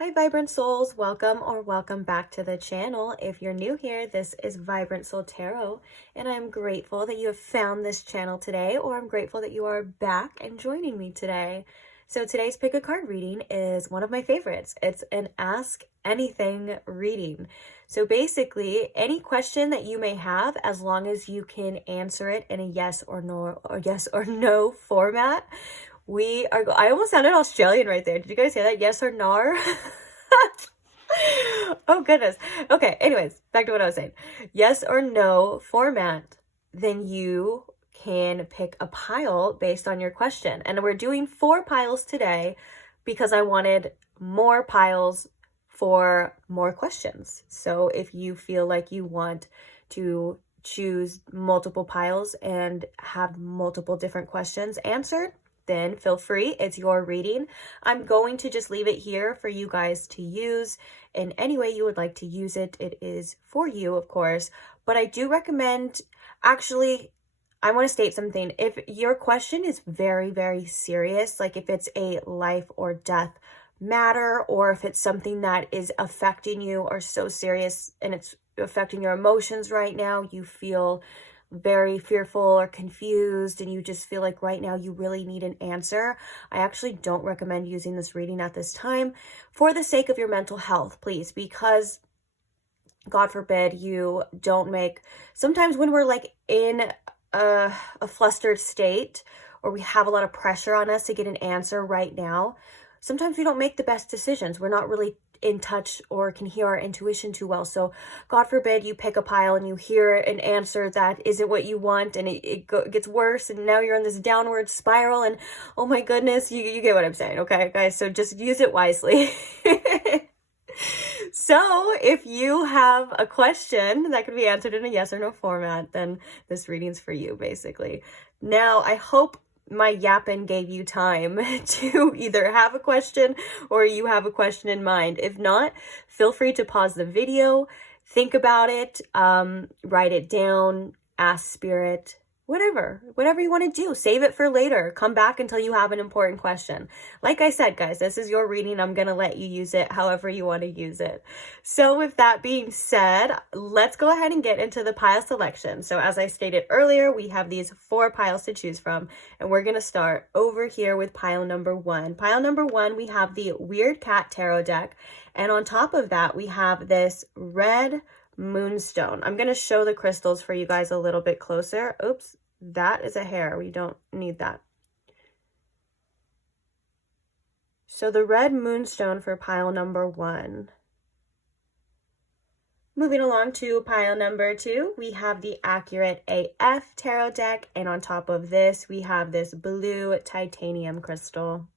Hi, Vibrant Souls. Welcome or welcome back to the channel. If you're new here, this is Vibrant Soul Tarot, and I'm grateful that you have found this channel today, or I'm grateful that you are back and joining me today. So today's pick a card reading is one of my favorites. It's an Ask Anything reading. So basically, any question that you may have, as long as you can answer it in a yes or no format, I almost sounded Australian right there. Did you guys hear that? Yes or no? Oh, goodness. Okay, anyways, back to what I was saying. Yes or no format. Then you can pick a pile based on your question. And we're doing 4 piles today because I wanted more piles for more questions. So if you feel like you want to choose multiple piles and have multiple different questions answered, then feel free. It's your reading. I'm going to just leave it here for you guys to use in any way you would like to use it. It is for you, of course, but I do recommend, actually, I want to state something. If your question is very, very serious, like if it's a life or death matter, or if it's something that is affecting you or so serious and it's affecting your emotions right now, you feel very fearful or confused and you just feel like right now you really need an answer, I actually don't recommend using this reading at this time for the sake of your mental health, please, because God forbid you don't make, sometimes when we're like in a flustered state or we have a lot of pressure on us to get an answer right now, sometimes we don't make the best decisions. We're not really in touch or can hear our intuition too well. So God forbid you pick a pile and you hear an answer that isn't what you want, and it gets worse, and now you're in this downward spiral, and oh my goodness, you get what I'm saying, okay guys? So just use it wisely. So if you have a question that could be answered in a yes or no format, then this reading's for you, basically. Now, I hope my yapping gave you time to either have a question or you have a question in mind. If not, feel free to pause the video, think about it, write it down, ask spirit, whatever you want to do. Save it for later. Come back until you have an important question. Like I said, guys, this is your reading. I'm going to let you use it however you want to use it. So with that being said, let's go ahead and get into the pile selection. So as I stated earlier, we have these 4 piles to choose from, and we're going to start over here with pile number 1. Pile number 1, we have the Weird Cat Tarot deck, and on top of that, we have this red moonstone. I'm going to show the crystals for you guys a little bit closer. Oops, that is a hair. We don't need that. So the red moonstone for pile number 1. Moving along to pile number 2, we have the Accurate AF Tarot deck, and on top of this, we have this blue titanium crystal.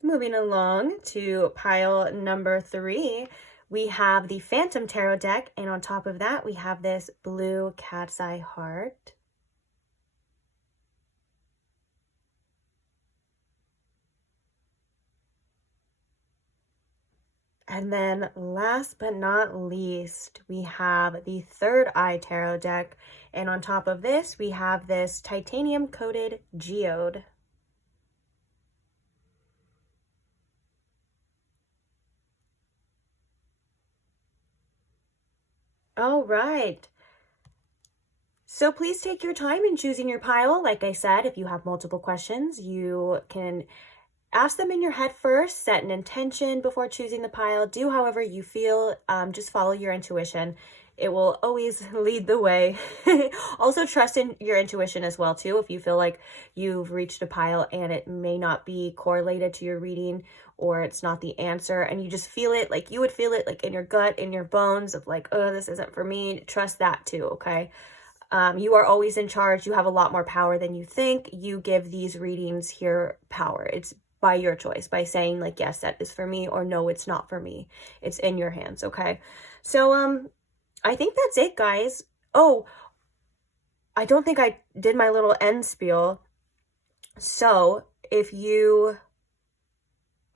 Moving along to pile number 3, we have the Phantom Tarot deck, and on top of that, we have this blue cat's eye heart. And then last but not least, we have the Third Eye Tarot deck, and on top of this, we have this titanium coated geode. All right. So please take your time in choosing your pile. Like I said, if you have multiple questions, you can ask them in your head first, set an intention before choosing the pile. Do however you feel, just follow your intuition. It will always lead the way. Also trust in your intuition as well too. If you feel like you've reached a pile and it may not be correlated to your reading, or it's not the answer, and you just feel it, like you would feel it like in your gut, in your bones of like, oh, this isn't for me, trust that too, okay? You are always in charge. You have a lot more power than you think. You give these readings here power. It's by your choice, by saying like, yes, that is for me, or no, it's not for me. It's in your hands, okay? So, I think that's it, guys. Oh, I don't think I did my little end spiel. So, if you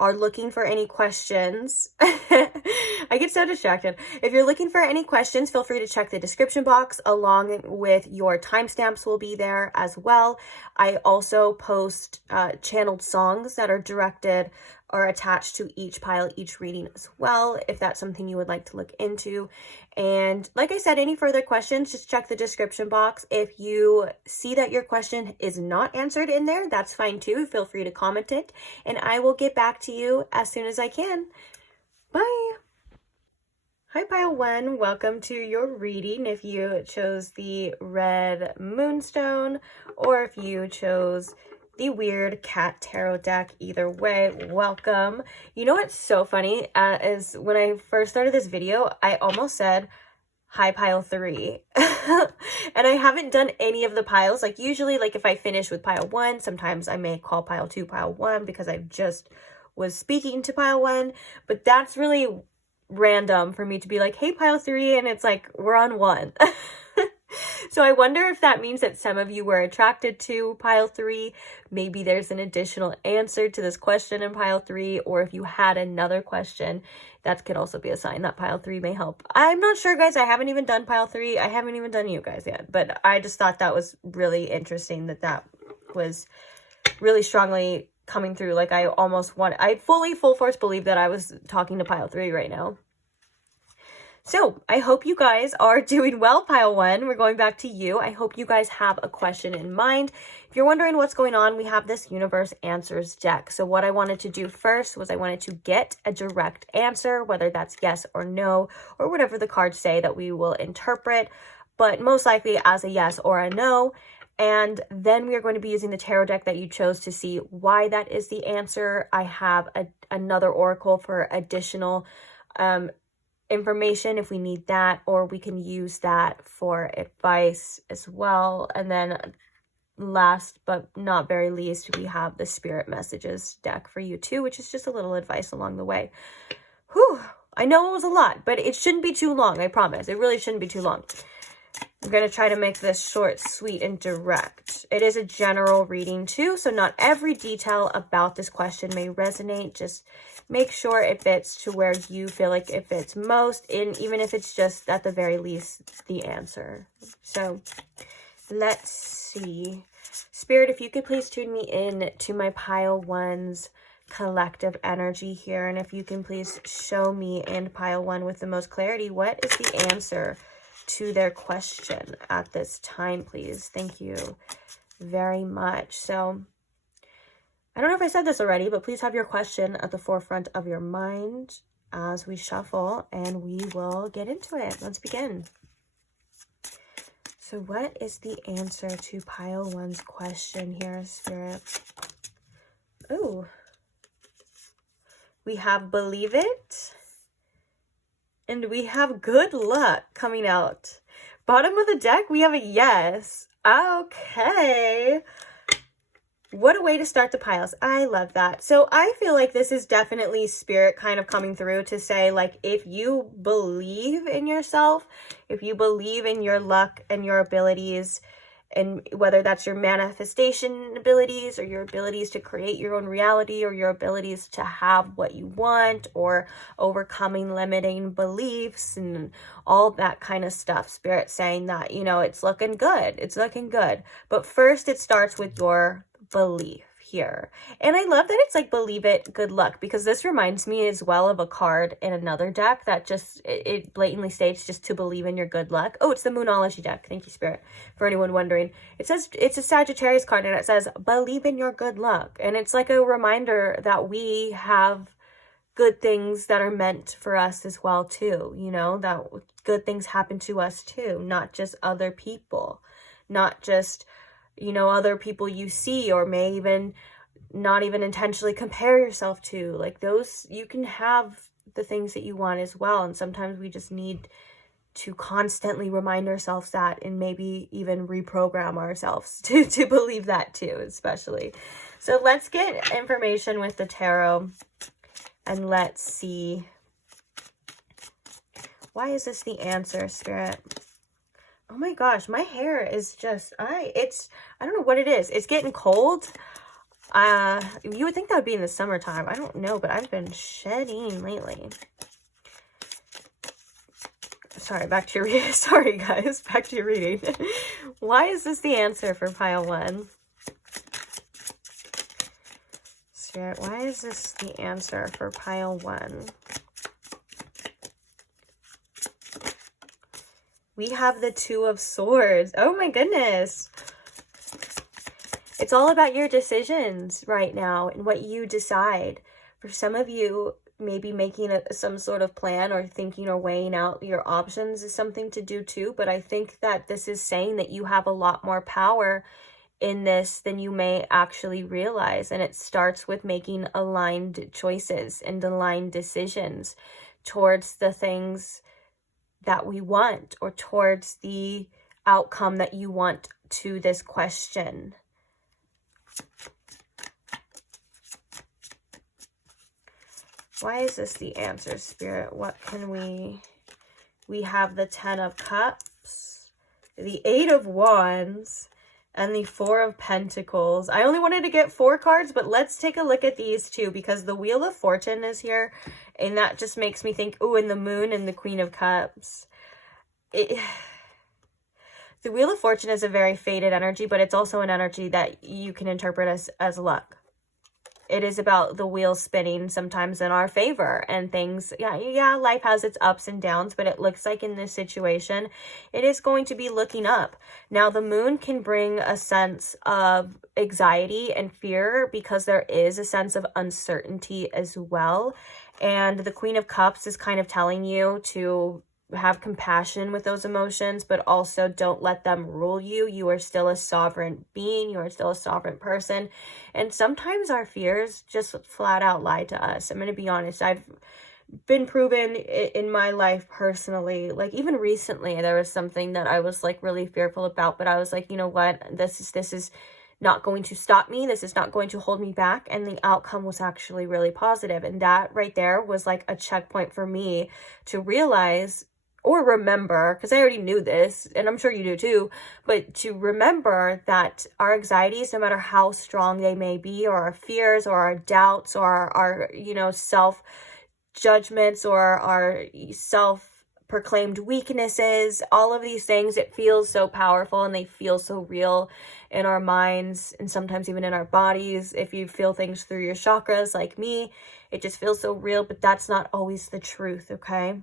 are looking for any questions, I get so distracted. If you're looking for any questions, feel free to check the description box, along with your timestamps will be there as well. I also post channeled songs that are directed or attached to each pile, each reading as well, if that's something you would like to look into. And like I said, any further questions, just check the description box. If you see that your question is not answered in there, that's fine too. Feel free to comment it, and I will get back to you as soon as I can. Bye. Hi, pile 1. Welcome to your reading. If you chose the red moonstone, or if you chose the weird cat tarot deck, either way, welcome. You know what's so funny is when I first started this video, I almost said hi pile 3 and I haven't done any of the piles. Like usually, like if I finish with pile 1, sometimes I may call pile 2 pile 1 because I just was speaking to pile 1, but that's really random for me to be like, hey pile 3, and it's like we're on 1. So I wonder if that means that some of you were attracted to pile 3. Maybe there's an additional answer to this question in pile 3, or if you had another question, that could also be a sign that pile 3 may help. I'm not sure, guys. I haven't even done pile 3. I haven't even done you guys yet, but I just thought that was really interesting that was really strongly coming through. Like I full force believe that I was talking to pile 3 right now. So I hope you guys are doing well, pile 1. We're going back to you. I hope you guys have a question in mind. If you're wondering what's going on, we have this Universe Answers deck. So what I wanted to do first was I wanted to get a direct answer, whether that's yes or no, or whatever the cards say that we will interpret, but most likely as a yes or a no. And then we are going to be using the tarot deck that you chose to see why that is the answer. I have another oracle for additional information if we need that, or we can use that for advice as well. And then last but not very least, we have the Spirit Messages deck for you too, which is just a little advice along the way. Whew, I know it was a lot, but it shouldn't be too long. I promise. It really shouldn't be too long. I'm going to try to make this short, sweet, and direct. It is a general reading too, so not every detail about this question may resonate. Just make sure it fits to where you feel like it fits most, and even if it's just at the very least the answer. So let's see. Spirit, if you could please tune me in to my pile 1's collective energy here, and if you can please show me and pile 1 with the most clarity, what is the answer to their question at this time, please? Thank you very much. So I don't know if I said this already, but please have your question at the forefront of your mind as we shuffle, and we will get into it. Let's begin. So what is the answer to pile 1's question here, Spirit? Oh, we have believe it, and we have good luck coming out. Bottom of the deck, we have a yes. Okay. What a way to start the piles. I love that. So I feel like this is definitely Spirit kind of coming through to say, like, if you believe in yourself, if you believe in your luck and your abilities, and whether that's your manifestation abilities or your abilities to create your own reality, or your abilities to have what you want, or overcoming limiting beliefs and all that kind of stuff. Spirit saying that, you know, it's looking good. It's looking good. But first it starts with your belief here. And I love that it's like believe it, good luck, because this reminds me as well of a card in another deck that just, it blatantly states just to believe in your good luck. Oh, it's the Moonology deck. Thank you, Spirit, for anyone wondering. It says, it's a Sagittarius card, and it says believe in your good luck. And it's like a reminder that we have good things that are meant for us as well too, you know, that good things happen to us too, not just other people, not just, you know, other people you see, or may even not even intentionally compare yourself to. Like those, you can have the things that you want as well. And sometimes we just need to constantly remind ourselves that, and maybe even reprogram ourselves to believe that too, especially. So let's get information with the tarot, and let's see. Why is this the answer, Spirit? Oh my gosh, my hair is just, I don't know what it is. It's getting cold. You would think that would be in the summertime. I don't know, but I've been shedding lately. Sorry, back to your reading. Sorry, guys. Back to your reading. Why is this the answer for pile 1? Spirit, why is this the answer for pile 1? We have the 2 of Swords. Oh my goodness. It's all about your decisions right now and what you decide. For some of you, maybe making some sort of plan or thinking or weighing out your options is something to do too. But I think that this is saying that you have a lot more power in this than you may actually realize. And it starts with making aligned choices and aligned decisions towards the things that we want, or towards the outcome that you want to this question. Why is this the answer, Spirit? What can we have the 10 of Cups, the 8 of Wands, and the 4 of Pentacles. I only wanted to get 4 cards, but let's take a look at these 2, because the Wheel of Fortune is here, and that just makes me think, ooh, and the Moon and the Queen of Cups. The Wheel of Fortune is a very faded energy, but it's also an energy that you can interpret as luck. It is about the wheel spinning sometimes in our favor and things. Yeah, life has its ups and downs, but it looks like in this situation, it is going to be looking up. Now, the Moon can bring a sense of anxiety and fear, because there is a sense of uncertainty as well. And the Queen of Cups is kind of telling you to have compassion with those emotions, but also don't let them rule you. You are still a sovereign being. You are still a sovereign person. And sometimes our fears just flat out lie to us. I'm going to be honest. I've been proven in my life personally, like even recently, there was something that I was like really fearful about, but I was like, you know what? This is not going to stop me. This is not going to hold me back. And the outcome was actually really positive. And that right there was like a checkpoint for me to realize, or remember, because I already knew this, and I'm sure you do too, but to remember that our anxieties, no matter how strong they may be, or our fears, or our doubts, or our self-judgments, or our self-proclaimed weaknesses, all of these things, it feels so powerful, and they feel so real in our minds, and sometimes even in our bodies. If you feel things through your chakras, like me, it just feels so real, but that's not always the truth, okay?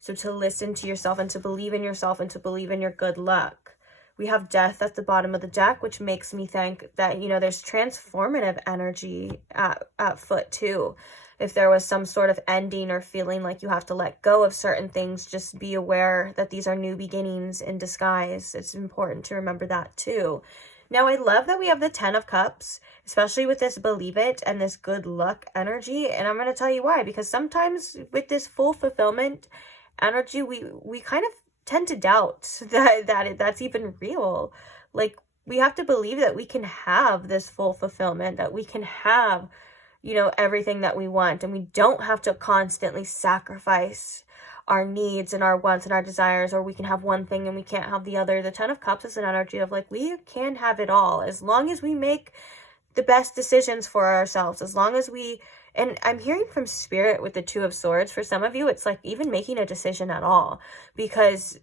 So to listen to yourself and to believe in yourself and to believe in your good luck. We have Death at the bottom of the deck, which makes me think that, there's transformative energy at foot too. If there was some sort of ending or feeling like you have to let go of certain things, just be aware that these are new beginnings in disguise. It's important to remember that too. Now, I love that we have the 10 of Cups, especially with this believe it and this good luck energy. And I'm going to tell you why, because sometimes with this full fulfillment energy, we kind of tend to doubt that's even real. Like, we have to believe that we can have this full fulfillment, that we can have, everything that we want, and we don't have to constantly sacrifice our needs and our wants and our desires, or we can have one thing and we can't have the other. The 10 of Cups is an energy of like, we can have it all as long as we make the best decisions for ourselves, as long as we. And I'm hearing from Spirit with the 2 of Swords, for some of you, it's like even making a decision at all, because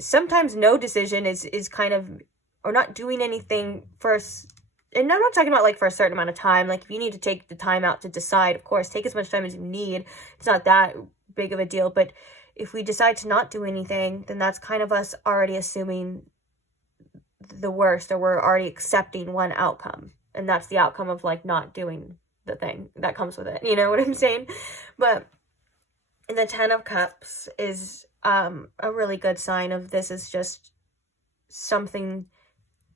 sometimes no decision is kind of, or not doing anything first. And I'm not talking about like for a certain amount of time. Like if you need to take the time out to decide, of course, take as much time as you need. It's not that big of a deal. But if we decide to not do anything, then that's kind of us already assuming the worst, or we're already accepting one outcome. And that's the outcome of like not doing the thing that comes with it. You know what I'm saying? But the 10 of Cups is a really good sign of this is just something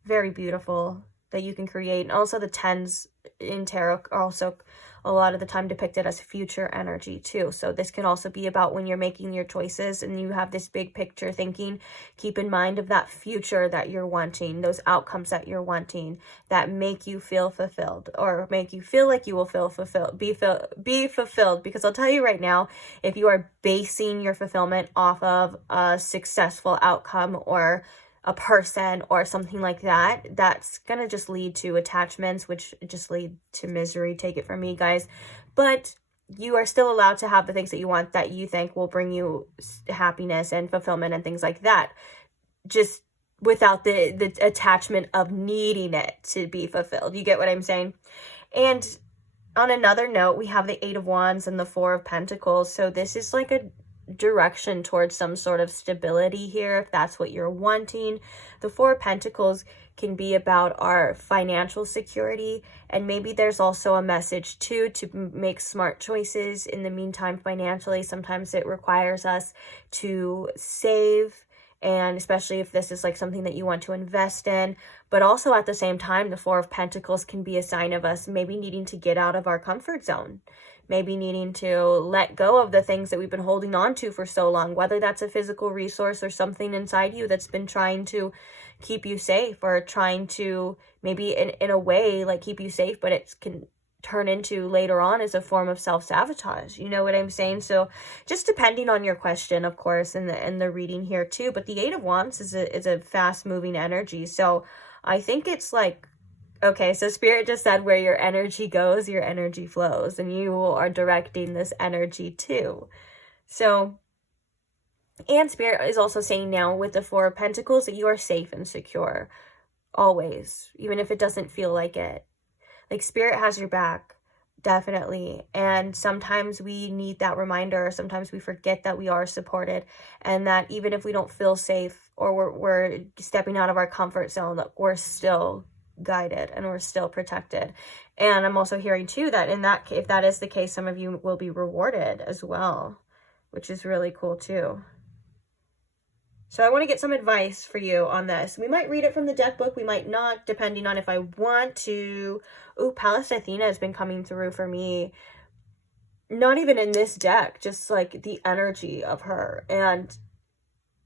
very beautiful that you can create. And also the 10s in tarot are also a lot of the time depicted as future energy too. So this can also be about when you're making your choices and you have this big picture thinking, keep in mind of that future that you're wanting, those outcomes that you're wanting that make you feel fulfilled, or make you feel like you will be fulfilled. Because I'll tell you right now, if you are basing your fulfillment off of a successful outcome or a person or something like that, that's gonna just lead to attachments, which just lead to misery. Take it from me, guys. But you are still allowed to have the things that you want, that you think will bring you happiness and fulfillment and things like that, just without the attachment of needing it to be fulfilled. You get what I'm saying? And on another note, we have the 8 of Wands and the 4 of Pentacles. So this is like a direction towards some sort of stability here, if that's what you're wanting. The 4 of Pentacles can be about our financial security, and maybe there's also a message too to make smart choices in the meantime financially. Sometimes it requires us to save, and especially if this is like something that you want to invest in. But also at the same time, the 4 of Pentacles can be a sign of us maybe needing to get out of our comfort zone, maybe needing to let go of the things that we've been holding on to for so long, whether that's a physical resource or something inside you that's been trying to keep you safe, or trying to maybe in a way like keep you safe, but it can turn into later on as a form of self-sabotage. You know what I'm saying? So just depending on your question, of course, and the reading here too. But the 8 of Wands is a fast moving energy. So I think it's like, okay, so Spirit just said where your energy goes, your energy flows, and you are directing this energy too. So, and Spirit is also saying now with the 4 of Pentacles that you are safe and secure always, even if it doesn't feel like it. Like Spirit has your back, definitely. And sometimes we need that reminder. Sometimes we forget that we are supported, and that even if we don't feel safe or we're stepping out of our comfort zone, that we're still guided and we're still protected. And I'm also hearing too that if that is the case, some of you will be rewarded as well, which is really cool too. So I want to get some advice for you on this. We might read it from the deck book, we might not, depending on if I want to. Ooh, Pallas Athena has been coming through for me. Not even in this deck, just like the energy of her. And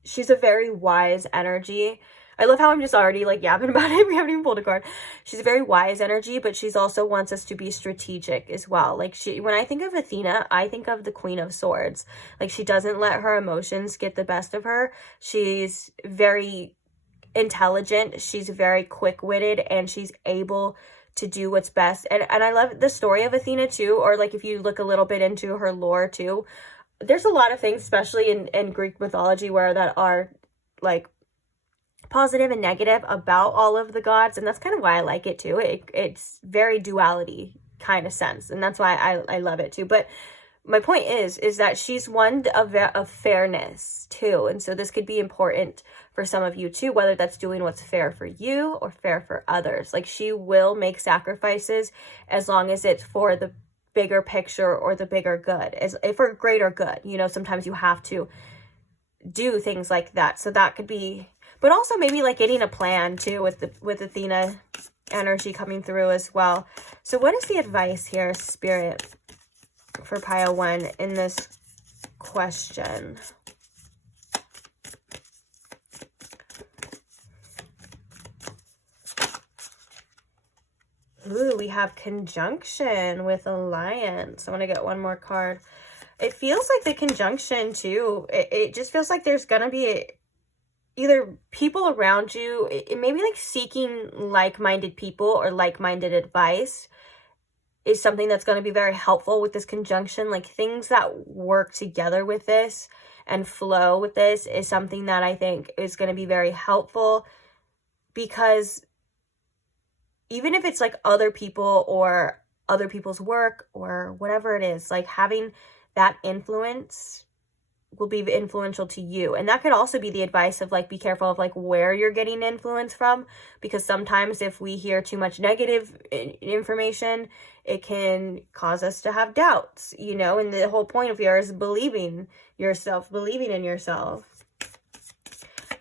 she's a very wise energy. I love how I'm just already like yapping about it. We haven't even pulled a card. She's a very wise energy, but she's also wants us to be strategic as well. Like when I think of Athena, I think of the Queen of Swords. Like she doesn't let her emotions get the best of her. She's very intelligent. She's very quick-witted, and she's able to do what's best. And I love the story of Athena too, or like if you look a little bit into her lore too, there's a lot of things, especially in Greek mythology, where that are like positive and negative about all of the gods, and that's kind of why I like it too. It's very duality kind of sense, and that's why I love it too. But my point is that she's one of fairness too, and so this could be important for some of you too, whether that's doing what's fair for you or fair for others. Like she will make sacrifices as long as it's for the bigger picture or the bigger good, as for greater good. You know, sometimes you have to do things like that. So that could be, but also maybe like getting a plan too with Athena energy coming through as well. So what is the advice here, Spirit, for pile 1 in this question? Ooh, we have conjunction with alliance. I want to get one more card. It feels like the conjunction too, it just feels like there's gonna be either people around you, it may be like seeking like-minded people or like-minded advice is something that's going to be very helpful with this conjunction. Like things that work together with this and flow with this is something that I think is going to be very helpful, because even if it's like other people or other people's work or whatever it is, like having that influence will be influential to you. And that could also be the advice of like, be careful of like where you're getting influence from, because sometimes if we hear too much negative information, it can cause us to have doubts, you know, and the whole point of yours is believing in yourself.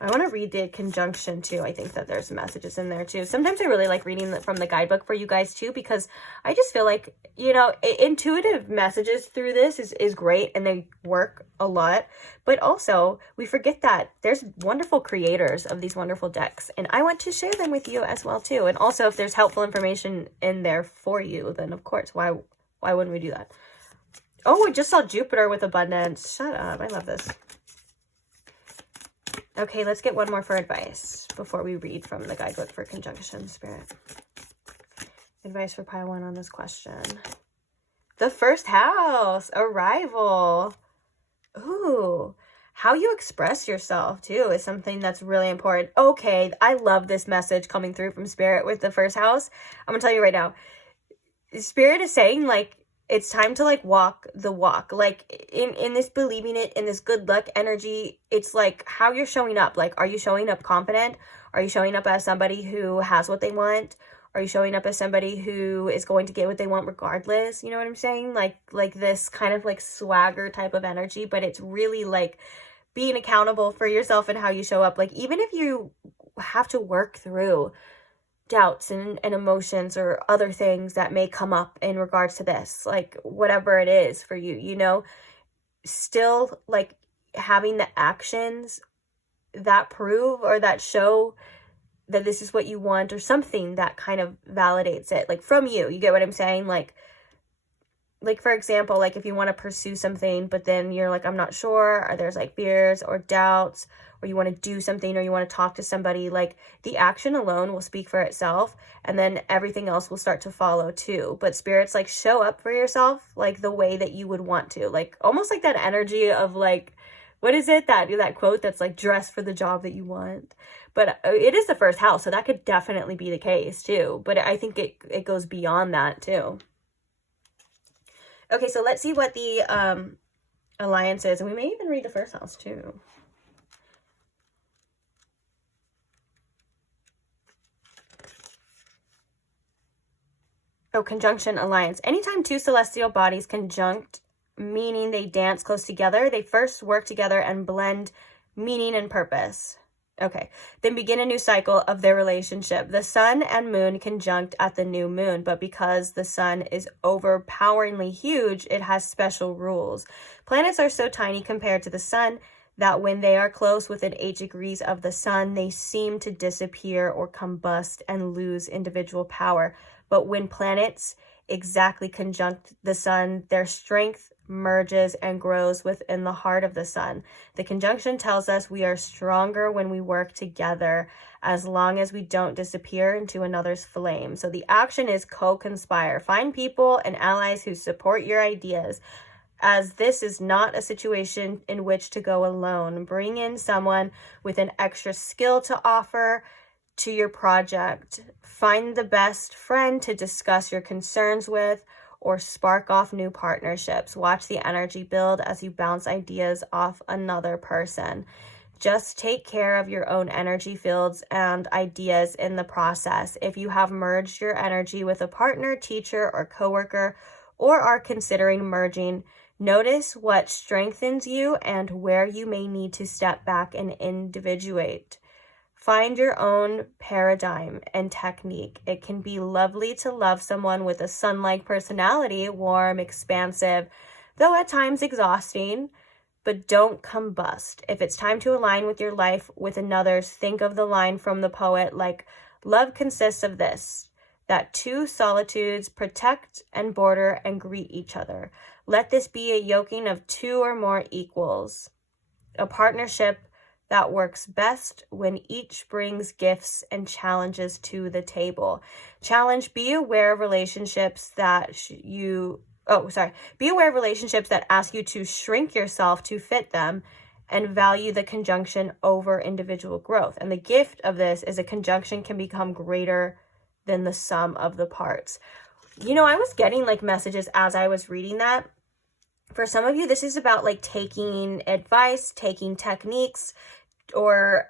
I want to read the conjunction too. I think that there's messages in there too. Sometimes I really like reading from the guidebook for you guys too, because I just feel like, you know, intuitive messages through this is great, and they work a lot. But also we forget that there's wonderful creators of these wonderful decks, and I want to share them with you as well too. And also if there's helpful information in there for you, then of course, why wouldn't we do that? Oh, we just saw Jupiter with abundance. Shut up. I love this. Okay, let's get one more for advice before we read from the guidebook for conjunction, Spirit. Advice for pile 1 on this question. The first house, arrival. Ooh, how you express yourself too is something that's really important. Okay, I love this message coming through from Spirit with the first house. I'm gonna tell you right now, Spirit is saying like it's time to like walk the walk, like in this believing it, in this good luck energy. It's like how you're showing up. Like, are you showing up confident? Are you showing up as somebody who has what they want? Are you showing up as somebody who is going to get what they want regardless? You know what I'm saying? Like this kind of like swagger type of energy, but it's really like being accountable for yourself and how you show up. Like, even if you have to work through doubts and emotions or other things that may come up in regards to this, like whatever it is for you, you know, still like having the actions that prove or that show that this is what you want, or something that kind of validates it, like from you. You get what I'm saying? Like for example, like if you want to pursue something, but then you're like, I'm not sure, or there's like fears or doubts, or you want to do something, or you want to talk to somebody, like the action alone will speak for itself, and then everything else will start to follow too. But Spirit's like, show up for yourself like the way that you would want to, like almost like that energy of like, what is it, that quote that's like, dress for the job that you want. But it is the first house, so that could definitely be the case too. But I think it goes beyond that too. Okay, so let's see what the alliance is. And we may even read the first house too. Oh, conjunction alliance. Anytime two celestial bodies conjunct, meaning they dance close together, they first work together and blend meaning and purpose. Okay, then begin a new cycle of their relationship. The sun and moon conjunct at the new moon, but because the sun is overpoweringly huge, it has special rules. Planets are so tiny compared to the sun that when they are close within 8 degrees of the sun, they seem to disappear or combust and lose individual power. But when planets exactly conjunct the sun, their strength merges and grows within the heart of the sun. The conjunction tells us we are stronger when we work together, as long as we don't disappear into another's flame. So the action is co-conspire. Find people and allies who support your ideas, as this is not a situation in which to go alone. Bring in someone with an extra skill to offer to your project. Find the best friend to discuss your concerns with, or spark off new partnerships. Watch the energy build as you bounce ideas off another person. Just take care of your own energy fields and ideas in the process. If you have merged your energy with a partner, teacher, or coworker, or are considering merging, notice what strengthens you and where you may need to step back and individuate. Find your own paradigm and technique. It can be lovely to love someone with a sun-like personality, warm, expansive, though at times exhausting, but don't combust. If it's time to align with your life with another's, think of the line from the poet, like, love consists of this, that two solitudes protect and border and greet each other. Let this be a yoking of 2 or more equals, a partnership that works best when each brings gifts and challenges to the table. Challenge, be aware of relationships that be aware of relationships that ask you to shrink yourself to fit them, and value the conjunction over individual growth. And the gift of this is a conjunction can become greater than the sum of the parts. You know, I was getting like messages as I was reading that. For some of you, this is about like taking advice, taking techniques, or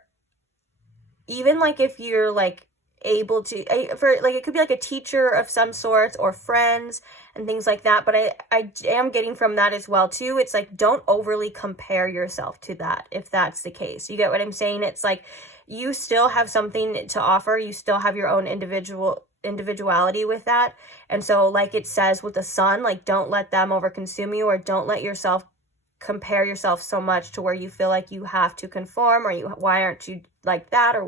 even like if you're like able to, for like, it could be like a teacher of some sorts or friends and things like that. But I am getting from that as well too. It's like, don't overly compare yourself to that if that's the case. You get what I'm saying? It's like, you still have something to offer. You still have your own individuality with that. And so like it says with the sun, like don't let them overconsume you, or don't let yourself compare yourself so much to where you feel like you have to conform, or why aren't you like that, or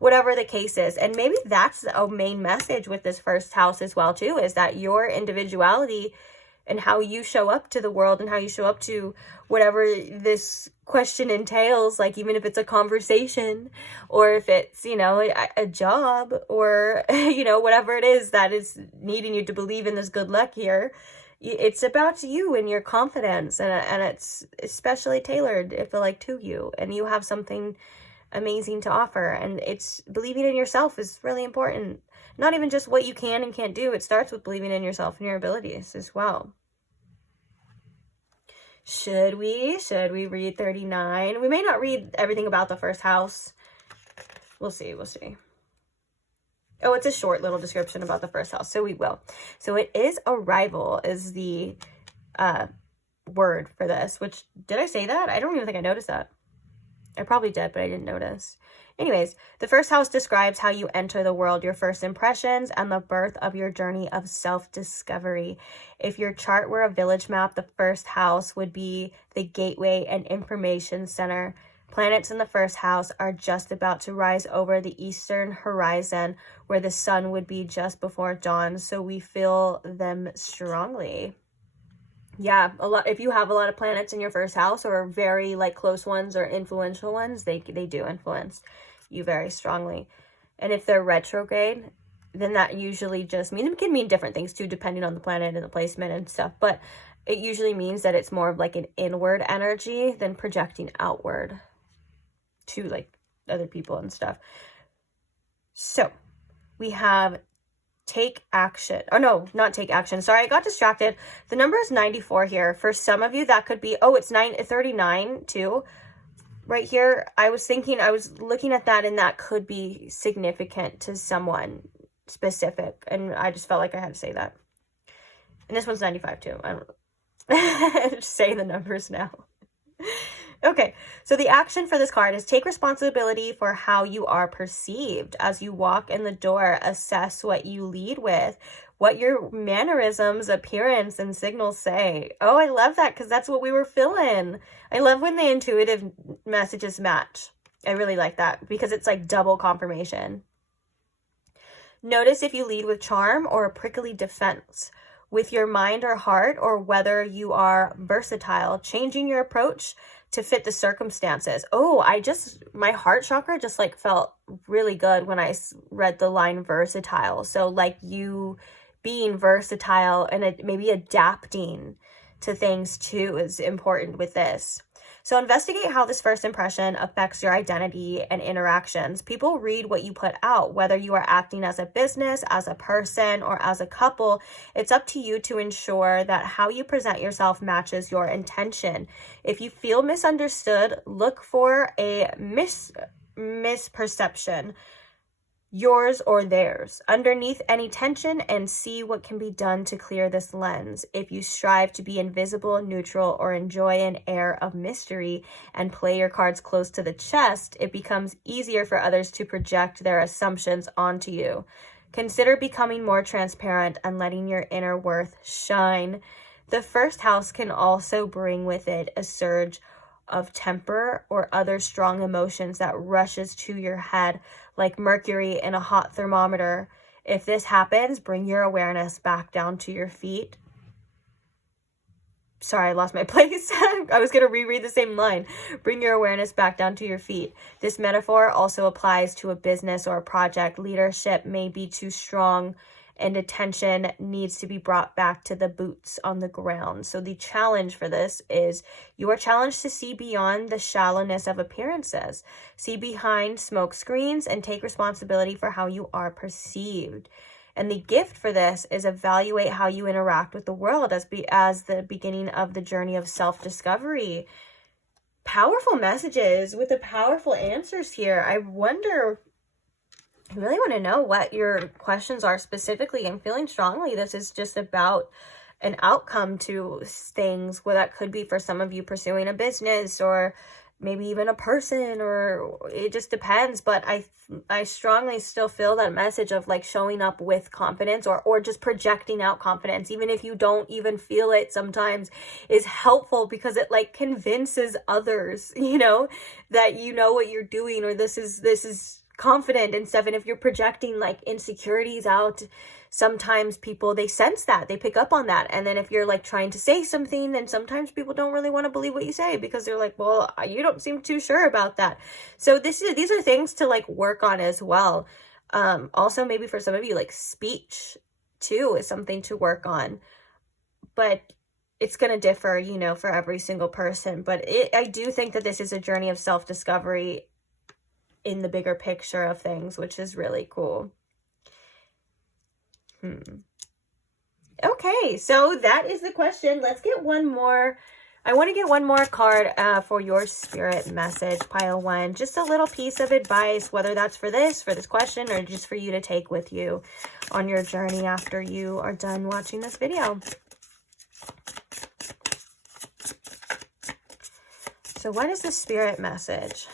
whatever the case is. And maybe that's a main message with this first house as well too, is that your individuality and how you show up to the world and how you show up to whatever this question entails, like even if it's a conversation or if it's, you know, a job or, you know, whatever it is that is needing you to believe in this good luck here. It's about you and your confidence, and it's especially tailored, I feel like, to you, and you have something amazing to offer, and it's believing in yourself is really important. Not even just what you can and can't do. It starts with believing in yourself and your abilities as well. Should we read 39? We may not read everything about the first house. We'll see. Oh, it's a short little description about the first house, so we will. So it is arrival is the word for this, which, did I say that? I don't even think I noticed that. I probably did, but I didn't notice. Anyways, the first house describes how you enter the world, your first impressions, and the birth of your journey of self-discovery. If your chart were a village map, the first house would be the gateway and information center. Planets in the first house are just about to rise over the eastern horizon, where the sun would be just before dawn, so we feel them strongly. Yeah, a lot. If you have a lot of planets in your first house, or very like close ones or influential ones, they do influence you very strongly. And if they're retrograde, then that usually just means, it can mean different things too, depending on the planet and the placement and stuff. But it usually means that it's more of like an inward energy than projecting outward to like other people and stuff. So we have take action. Oh no, not take action. Sorry, I got distracted. The number is 94 here. For some of you, that could be, oh, it's 39 too. Right here, I was looking at that, and that could be significant to someone specific. And I just felt like I had to say that. And this one's 95 too. I don't just saying the numbers now. Okay, so the action for this card is take responsibility for how you are perceived. As you walk in the door, assess what you lead with, what your mannerisms, appearance, and signals say. Oh, I love that, because that's what we were feeling. I love when the intuitive messages match. I really like that, because it's like double confirmation. Notice if you lead with charm or a prickly defense, with your mind or heart, or whether you are versatile, changing your approach to fit the circumstances. Oh, my heart chakra just like felt really good when I read the line versatile. So like you being versatile and maybe adapting to things too is important with this. So investigate how this first impression affects your identity and interactions. People read what you put out, whether you are acting as a business, as a person, or as a couple. It's up to you to ensure that how you present yourself matches your intention. If you feel misunderstood, look for a misperception, yours or theirs, underneath any tension, and see what can be done to clear this lens. If you strive to be invisible, neutral, or enjoy an air of mystery and play your cards close to the chest, it becomes easier for others to project their assumptions onto you. Consider becoming more transparent and letting your inner worth shine. The first house can also bring with it a surge of temper or other strong emotions that rushes to your head like mercury in a hot thermometer. If this happens, bring your awareness back down to your feet. Sorry, I lost my place. I was going to reread the same line. Bring your awareness back down to your feet. This metaphor also applies to a business or a project. Leadership may be too strong, and attention needs to be brought back to the boots on the ground. So the challenge for this is you are challenged to see beyond the shallowness of appearances, see behind smoke screens, and take responsibility for how you are perceived. And the gift for this is evaluate how you interact with the world as the beginning of the journey of self-discovery. Powerful messages with the powerful answers here. I really want to know what your questions are specifically. I'm feeling strongly this is just about an outcome to things, where that could be for some of you pursuing a business or maybe even a person, or it just depends. But I strongly still feel that message of like showing up with confidence or just projecting out confidence, even if you don't even feel it sometimes, is helpful, because it like convinces others, that you know what you're doing, or this is confident and stuff. And if you're projecting like insecurities out, sometimes people, they sense that, they pick up on that. And then if you're like trying to say something, then sometimes people don't really want to believe what you say because they're like, well, you don't seem too sure about that. So these are things to like work on as well. Also maybe for some of you, like speech too is something to work on, but it's going to differ, you know, for every single person. But I do think that this is a journey of self-discovery in the bigger picture of things, which is really cool. Okay, so that is the question. Let's get one more. I want to get one more card for your spirit message, pile 1. Just a little piece of advice, whether that's for this question, or just for you to take with you on your journey after you are done watching this video. So what is the spirit message?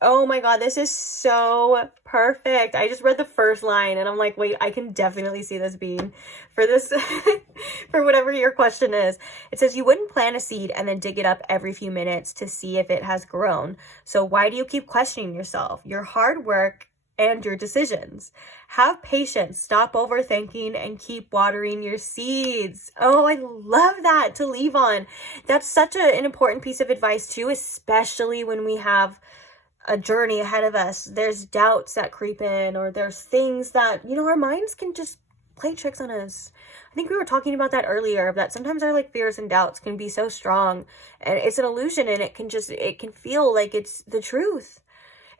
Oh my God, this is so perfect. I just read the first line and I'm like, wait, I can definitely see this being for this, for whatever your question is. It says, you wouldn't plant a seed and then dig it up every few minutes to see if it has grown. So why do you keep questioning yourself, your hard work, and your decisions? Have patience, stop overthinking, and keep watering your seeds. Oh, I love that to leave on. That's such an important piece of advice too, especially when we have a journey ahead of us. There's doubts that creep in, or there's things that, you know, our minds can just play tricks on us. I think we were talking about that earlier, that sometimes our like fears and doubts can be so strong, and it's an illusion, and it can feel like it's the truth.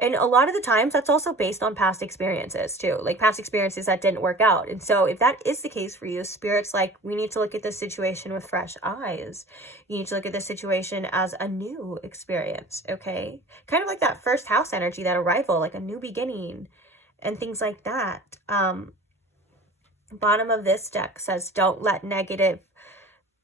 And a lot of the times that's also based on past experiences too, like past experiences that didn't work out. And so if that is the case for you, Spirit's like, we need to look at this situation with fresh eyes. You need to look at this situation as a new experience, okay? Kind of like that first house energy, that arrival, like a new beginning and things like that. Bottom of this deck says, don't let negative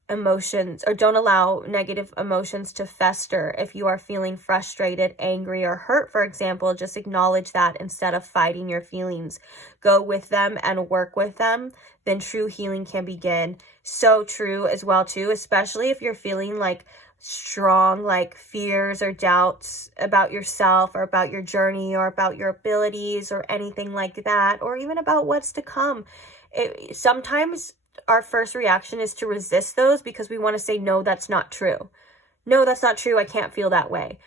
emotions, or don't allow negative emotions to fester. If you are feeling frustrated, angry, or hurt, for example, just acknowledge that instead of fighting your feelings. Go with them and work with them. Then true healing can begin. So true as well too, especially if you're feeling like strong like fears or doubts about yourself, or about your journey, or about your abilities, or anything like that, or even about what's to come. Sometimes our first reaction is to resist those because we want to say, no, that's not true. No, that's not true. I can't feel that way.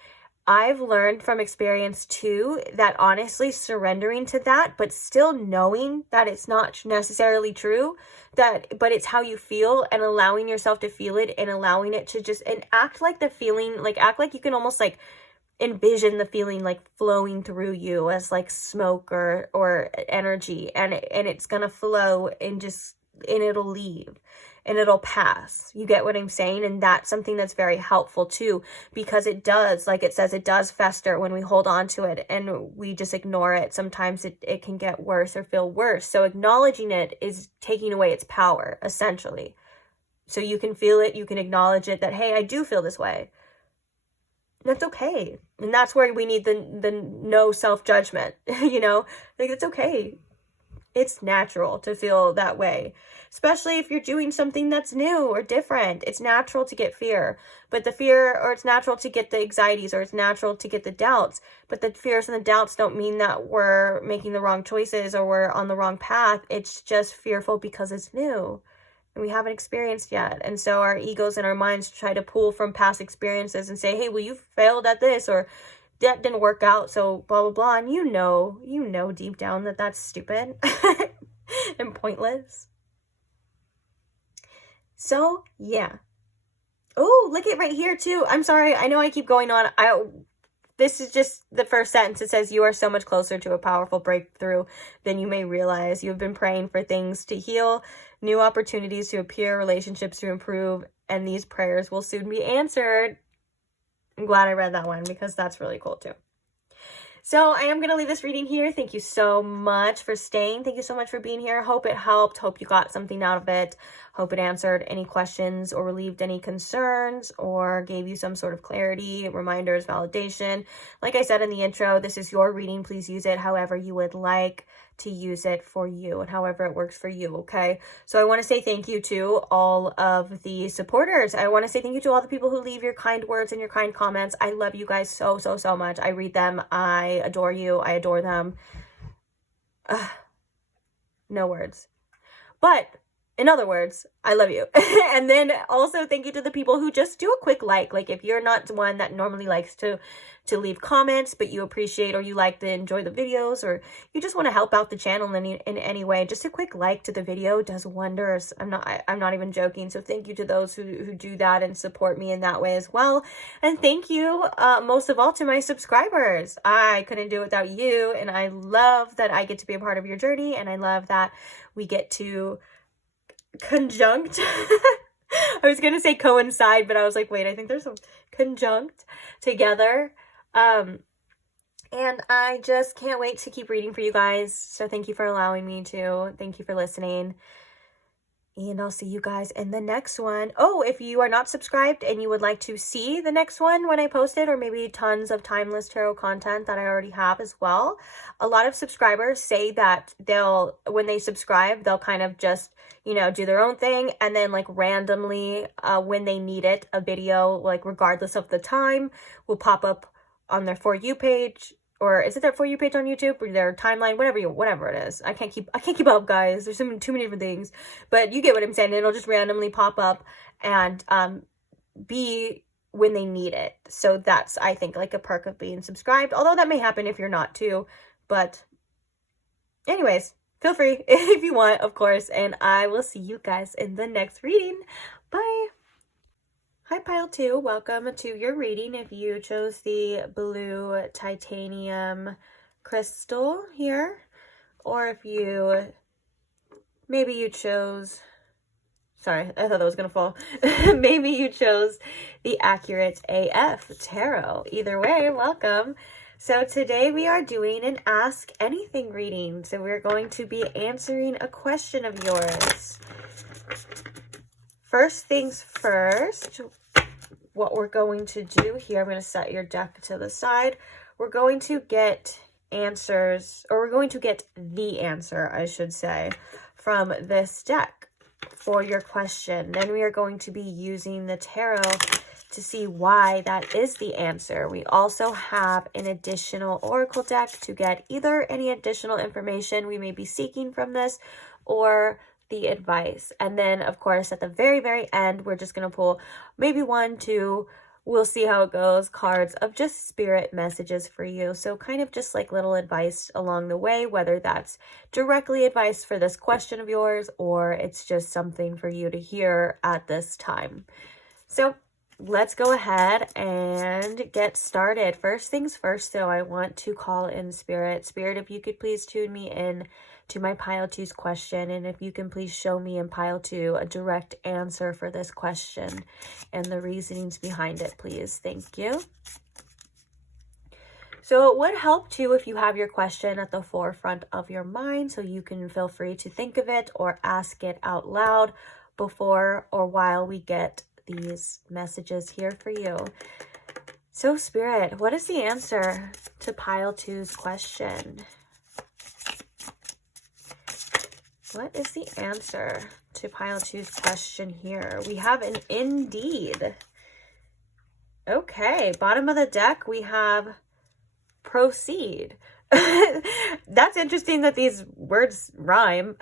I've learned from experience too that honestly surrendering to that, but still knowing that it's not necessarily true, but it's how you feel, and allowing yourself to feel it, and allowing it to just, and act like the feeling, like act like you can almost like envision the feeling like flowing through you as like smoke or energy, and it's gonna flow and it'll leave and it'll pass. You get what I'm saying? And that's something that's very helpful too, because it does, like it says, it does fester when we hold on to it and we just ignore it. Sometimes it can get worse or feel worse. So acknowledging it is taking away its power, essentially. So you can feel it, you can acknowledge it, that, hey, I do feel this way. That's okay. And that's where we need the no self-judgment, you know, like it's okay. It's natural to feel that way, especially if you're doing something that's new or different. It's natural to get fear, but the fear, or it's natural to get the anxieties, or it's natural to get the doubts, but the fears and the doubts don't mean that we're making the wrong choices or we're on the wrong path. It's just fearful because it's new and we haven't experienced yet. And so our egos and our minds try to pull from past experiences and say, hey, well, you failed at this, or that didn't work out, so blah, blah, blah. And you know deep down that that's stupid and pointless. So, yeah. Oh, look at right here, too. I'm sorry. I know I keep going on. This is just the first sentence. It says, you are so much closer to a powerful breakthrough than you may realize. You have been praying for things to heal, new opportunities to appear, relationships to improve, and these prayers will soon be answered. I'm glad I read that one because that's really cool too. So I am going to leave this reading here. Thank you so much for staying. Thank you so much for being here. Hope it helped. Hope you got something out of it. Hope it answered any questions or relieved any concerns or gave you some sort of clarity, reminders, validation. Like I said in the intro, this is your reading. Please use it however you would like. to use it for you and however it works for you, okay? So I want to say thank you to all of the supporters. I want to say thank you to all the people who leave your kind words and your kind comments. I love you guys so, so, so much. I read them. I adore you. I adore them. No words. But in other words, I love you. And then also thank you to the people who just do a quick like. Like if you're not one that normally likes to leave comments, but you appreciate or you like to enjoy the videos, or you just want to help out the channel in any way, just a quick like to the video does wonders. I'm not even joking. So thank you to those who do that and support me in that way as well. And thank you most of all to my subscribers. I couldn't do it without you, and I love that I get to be a part of your journey, and I love that we get to conjunct I was gonna say coincide, but I was like, wait, I think there's a conjunct together. And I just can't wait to keep reading for you guys. So thank you for allowing me to. Thank you for listening. And I'll see you guys in the next one. Oh, if you are not subscribed and you would like to see the next one when I post it, or maybe tons of timeless tarot content that I already have as well. A lot of subscribers say that when they subscribe, they'll kind of just, you know, do their own thing. And then like randomly, when they need it, a video, like regardless of the time, will pop up on their For You page. Or is it their For You page on YouTube, or their timeline, whatever it is. I can't keep up, guys. There's too many different things, but you get what I'm saying. It'll just randomly pop up and be when they need it. So that's, I think, like a perk of being subscribed. Although that may happen if you're not too. But anyways, feel free if you want, of course. And I will see you guys in the next reading. Bye. Hi Pile 2, welcome to your reading. If you chose the blue titanium crystal here, or if maybe you chose, sorry, I thought that was going to fall. Maybe you chose the Accurate AF Tarot. Either way, welcome. So today we are doing an Ask Anything reading. So we're going to be answering a question of yours. First things first, what we're going to do here, I'm going to set your deck to the side. We're going to get answers, or we're going to get the answer, I should say, from this deck for your question. Then we are going to be using the tarot to see why that is the answer. We also have an additional oracle deck to get either any additional information we may be seeking from this, or the advice. And then of course at the very, very end, we're just going to pull maybe 1, 2, we'll see how it goes, cards of just spirit messages for you. So kind of just like little advice along the way, whether that's directly advice for this question of yours, or it's just something for you to hear at this time. So let's go ahead and get started. First things first, though, I want to call in Spirit. Spirit, if you could please tune me in to my Pile 2's question, and if you can please show me in Pile 2 a direct answer for this question and the reasonings behind it, please. Thank you. So it would help too if you have your question at the forefront of your mind, so you can feel free to think of it or ask it out loud before or while we get these messages here for you. So Spirit, what is the answer to Pile 2's question? What is the answer to Pile 2's question here? We have an indeed. Okay, bottom of the deck, we have proceed. That's interesting that these words rhyme.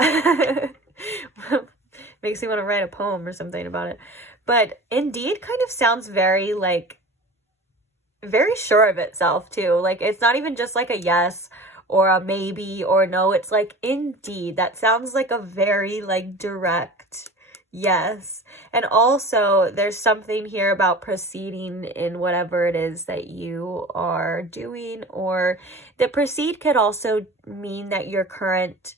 Makes me want to write a poem or something about it. But indeed kind of sounds very like, very sure of itself too. Like it's not even just like a yes or a maybe or no. It's like indeed. That sounds like a very like direct yes. And also there's something here about proceeding in whatever it is that you are doing, or the proceed could also mean that your current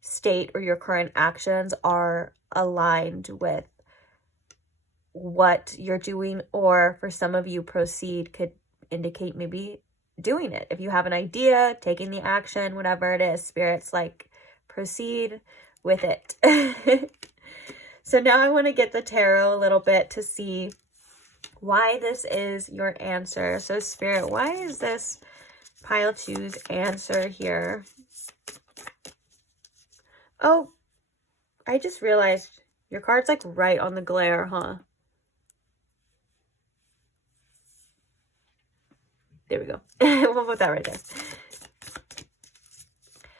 state or your current actions are aligned with what you're doing, or for some of you, proceed could indicate maybe doing it. If you have an idea, taking the action, whatever it is, Spirit's like, proceed with it. So now I want to get the tarot a little bit to see why this is your answer. So Spirit, why is this Pile 2's answer here? Oh, I just realized your card's like right on the glare, huh? There we go. We'll put that right there.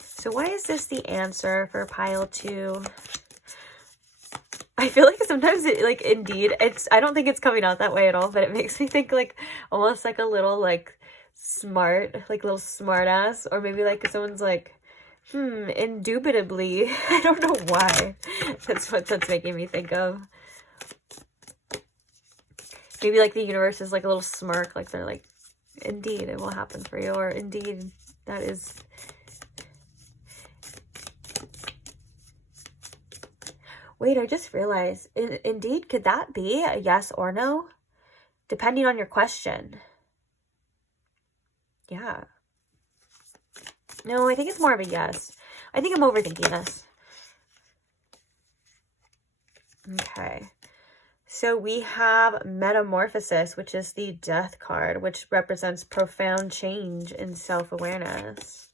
So why is this the answer for pile 2? I feel like sometimes it, like, indeed, I don't think it's coming out that way at all, but it makes me think like almost like a little like little smart ass, or maybe like someone's like, indubitably. I don't know why. That's what that's making me think of. Maybe like the universe is like a little smirk, like they're like, indeed, it will happen for you, or indeed, that is... Wait, I just realized, indeed, could that be a yes or no? Depending on your question. Yeah. No, I think it's more of a yes. I think I'm overthinking this. Okay. So we have Metamorphosis, which is the Death card, which represents profound change in self-awareness.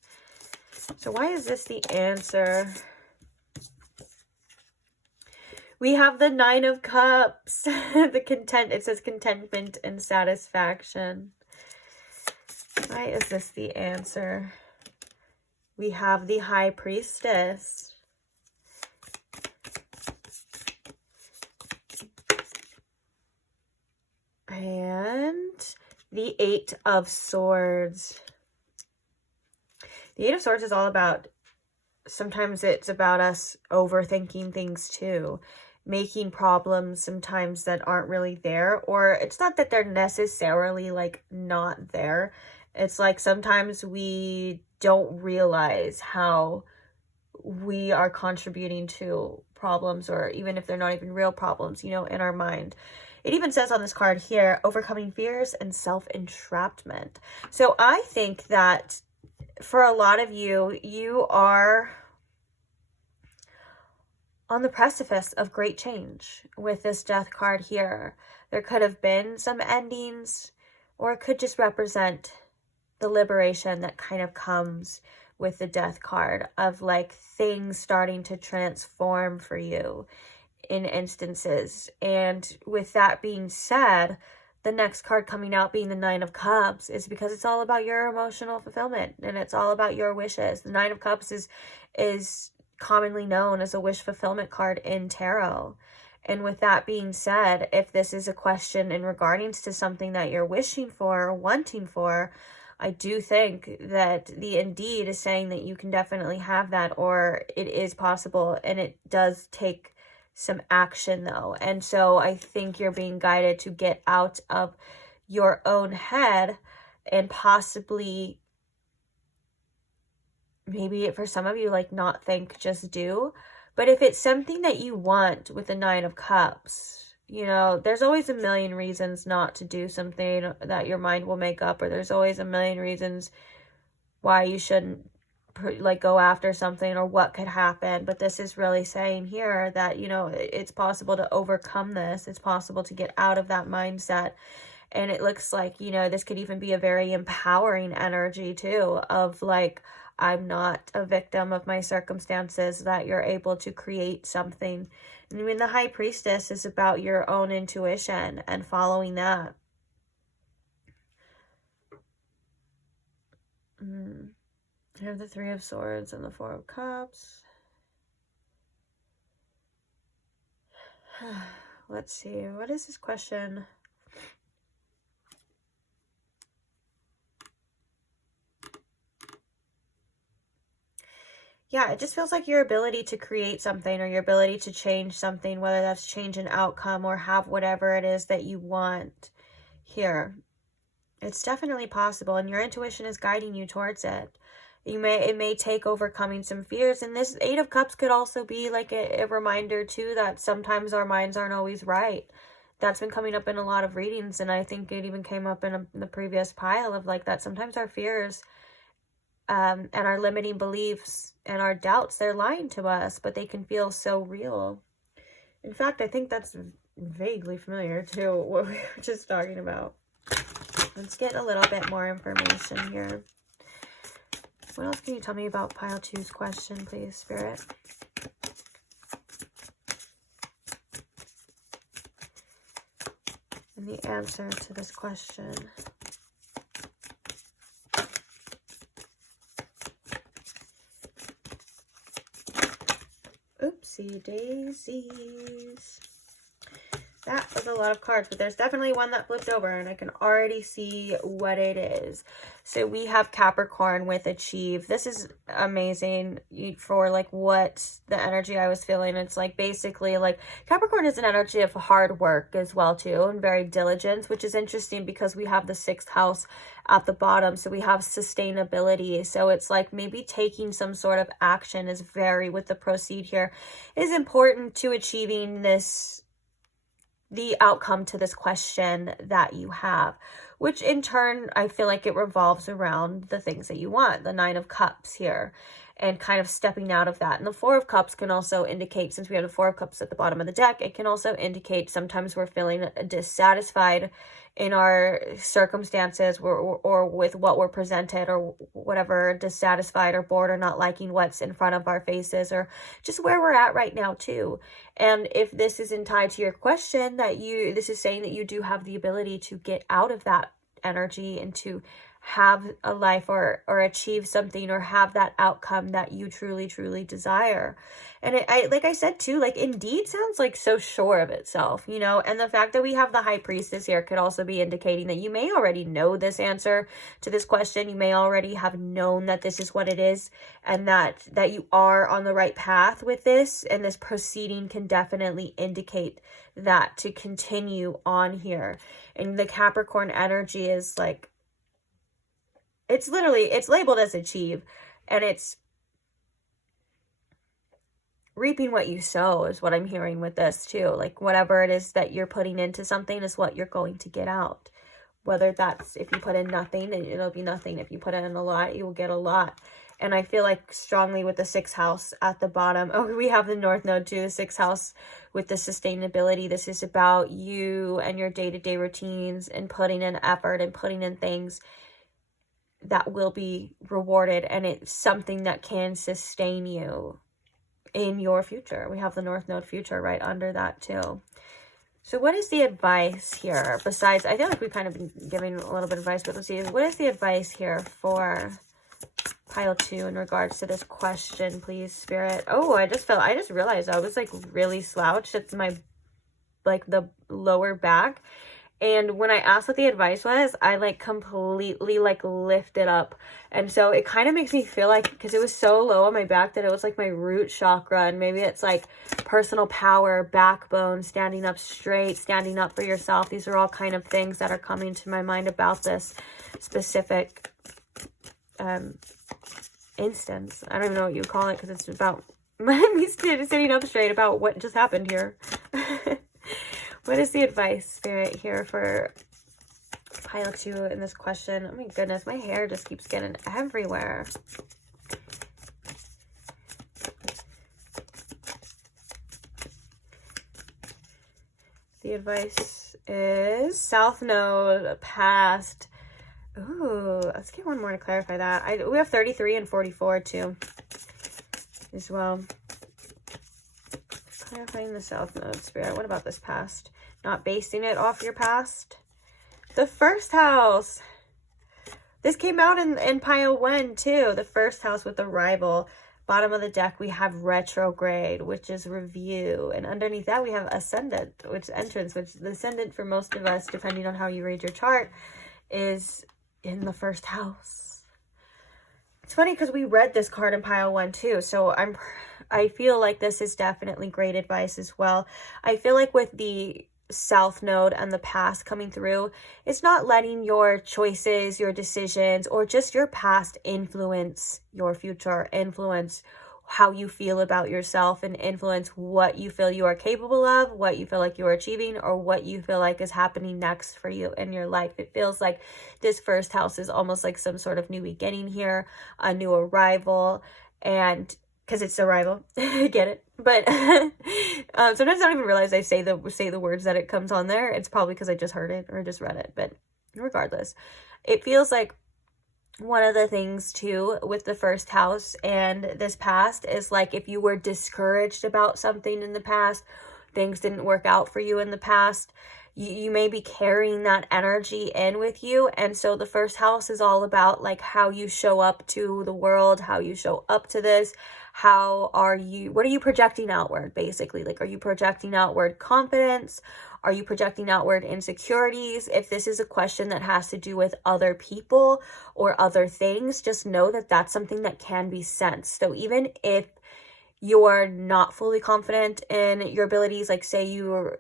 So why is this the answer? We have the Nine of Cups. It says contentment and satisfaction. Why is this the answer? We have the High Priestess. And the Eight of Swords. The Eight of Swords is all about, sometimes it's about us overthinking things too. Making problems sometimes that aren't really there. Or it's not that they're necessarily like not there. It's like sometimes we don't realize how we are contributing to problems, or even if they're not even real problems, you know, in our mind. It even says on this card here, overcoming fears and self-entrapment. So I think that for a lot of you, you are on the precipice of great change with this Death card here. There could have been some endings, or it could just represent the liberation that kind of comes with the Death card, of like things starting to transform for you in instances. And with that being said, the next card coming out being the Nine of Cups is because it's all about your emotional fulfillment, and it's all about your wishes. The Nine of Cups is commonly known as a wish fulfillment card in tarot. And with that being said, if this is a question in regarding to something that you're wishing for or wanting for, I do think that the Indeed is saying that you can definitely have that, or it is possible, and it does take some action though. And so I think you're being guided to get out of your own head and possibly, maybe for some of you, like not think, just do. But if it's something that you want with the Nine of Cups, you know, there's always a million reasons not to do something that your mind will make up, or there's always a million reasons why you shouldn't like go after something, or what could happen. But this is really saying here that, you know, it's possible to overcome this. It's possible to get out of that mindset. And it looks like, you know, this could even be a very empowering energy too, of like, I'm not a victim of my circumstances, that you're able to create something. And I mean, the High Priestess is about your own intuition and following that. I have the Three of Swords and the Four of Cups. Let's see. What is this question? Yeah, it just feels like your ability to create something, or your ability to change something, whether that's change an outcome or have whatever it is that you want here. It's definitely possible, and your intuition is guiding you towards it. It may take overcoming some fears, and this Eight of Cups could also be like a reminder too that sometimes our minds aren't always right. That's been coming up in a lot of readings, and I think it even came up in the previous pile of like that sometimes our fears and our limiting beliefs and our doubts, they're lying to us, but they can feel so real. In fact, I think that's vaguely familiar to what we were just talking about. Let's get a little bit more information here. What else can you tell me about pile 2's question, please, Spirit? and the answer to this question. Oopsie daisies. That was a lot of cards, but there's definitely one that flipped over and I can already see what it is. So we have Capricorn with achieve. This is amazing for like what the energy I was feeling. It's like basically like Capricorn is an energy of hard work as well too, and very diligent, which is interesting because we have the 6th house at the bottom. So we have sustainability. So it's like maybe taking some sort of action is very, with the proceed here, is important to achieving this, the outcome to this question that you have, which in turn, I feel like it revolves around the things that you want, the 9 of Cups here, and kind of stepping out of that. And the 4 of Cups can also indicate, since we have the 4 of Cups at the bottom of the deck, it can also indicate sometimes we're feeling dissatisfied in our circumstances or with what we're presented or whatever, dissatisfied or bored or not liking what's in front of our faces, or just where we're at right now too. And if this isn't tied to your question, that this is saying that you do have the ability to get out of that energy and to have a life or achieve something or have that outcome that you truly desire. And I like I said too, like indeed sounds like so sure of itself, you know. And the fact that we have the High Priestess here could also be indicating that you may already know this answer to this question. You may already have known that this is what it is, and that you are on the right path with this, and this proceeding can definitely indicate that to continue on here. And the Capricorn energy is like, it's labeled as achieve, and it's reaping what you sow is what I'm hearing with this too. Like whatever it is that you're putting into something is what you're going to get out. Whether that's, if you put in nothing, then it'll be nothing. If you put in a lot, you will get a lot. And I feel like strongly with the 6th house at the bottom. Oh, we have the North Node too, the 6th house with the sustainability. This is about you and your day-to-day routines and putting in effort and putting in things that will be rewarded, and it's something that can sustain you in your future. We have the North Node future right under that too. So what is the advice here? Besides, I feel like we've kind of been giving a little bit of advice, but let's see. What is the advice here for pile 2 in regards to this question, please, Spirit? Oh, I just realized I was like really slouched at my, like the lower back. And when I asked what the advice was, I like completely like lifted up. And so it kind of makes me feel like, because it was so low on my back, that it was like my root chakra. And maybe it's like personal power, backbone, standing up straight, standing up for yourself. These are all kind of things that are coming to my mind about this specific instance. I don't even know what you call it, because it's about me sitting up straight about what just happened here. What is the advice, Spirit, here for pile 2 in this question? Oh my goodness, my hair just keeps getting everywhere. The advice is South Node, past. Ooh, let's get one more to clarify that. We have 33 and 44 too, as well. Clarifying the South Node, Spirit. What about this past? Not basing it off your past. The 1st house. This came out in pile 1 too. The 1st house with the rival. Bottom of the deck, we have retrograde, which is review. And underneath that, we have ascendant, which is entrance, which the ascendant for most of us, depending on how you read your chart, is in the 1st house. It's funny because we read this card in pile 1 too. So I feel like this is definitely great advice as well. I feel like with the South Node and the past coming through, it's not letting your choices, your decisions, or just your past influence your future, influence how you feel about yourself, and influence what you feel you are capable of, what you feel like you are achieving, or what you feel like is happening next for you in your life. It feels like this 1st house is almost like some sort of new beginning here, a new arrival, and because it's arrival, I get it. But sometimes I don't even realize I say the words that it comes on there. It's probably because I just heard it or just read it. But regardless, it feels like one of the things too with the 1st house and this past is like, if you were discouraged about something in the past, things didn't work out for you in the past, you may be carrying that energy in with you. And so the first house is all about like how you show up to the world, how you show up to this. What are you projecting outward, basically? Like, are you projecting outward confidence? Are you projecting outward insecurities? If this is a question that has to do with other people or other things, just know that that's something that can be sensed. So even if you're not fully confident in your abilities, like say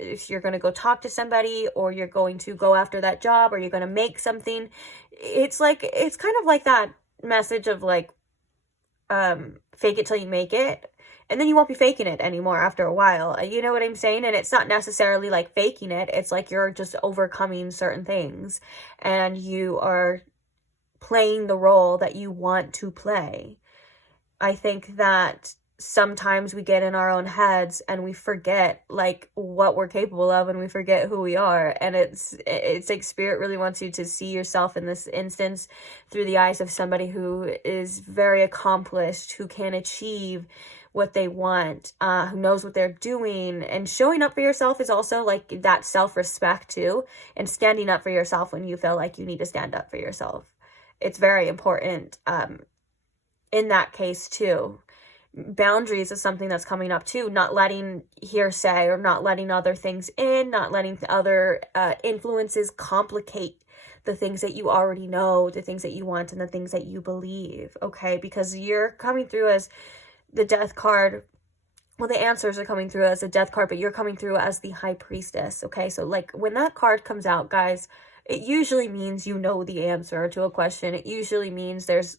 if you're going to go talk to somebody, or you're going to go after that job, or you're going to make something, it's kind of like that message of like, fake it till you make it, and then you won't be faking it anymore after a while. You know what I'm saying? And it's not necessarily like faking it. It's like you're just overcoming certain things and you are playing the role that you want to play. I think that sometimes we get in our own heads and we forget like what we're capable of, and we forget who we are. And it's like Spirit really wants you to see yourself in this instance through the eyes of somebody who is very accomplished, who can achieve what they want, who knows what they're doing. And showing up for yourself is also like that self-respect too, and standing up for yourself when you feel like you need to stand up for yourself. It's very important in that case too. Boundaries is something that's coming up too. Not letting hearsay or not letting other things in, not letting other influences complicate the things that you already know, the things that you want, and the things that you believe, okay? Because you're coming through as the Death card. Well, the answers are coming through as the Death card, but you're coming through as the High Priestess, okay? So like when that card comes out, guys, it usually means you know the answer to a question. It usually means there's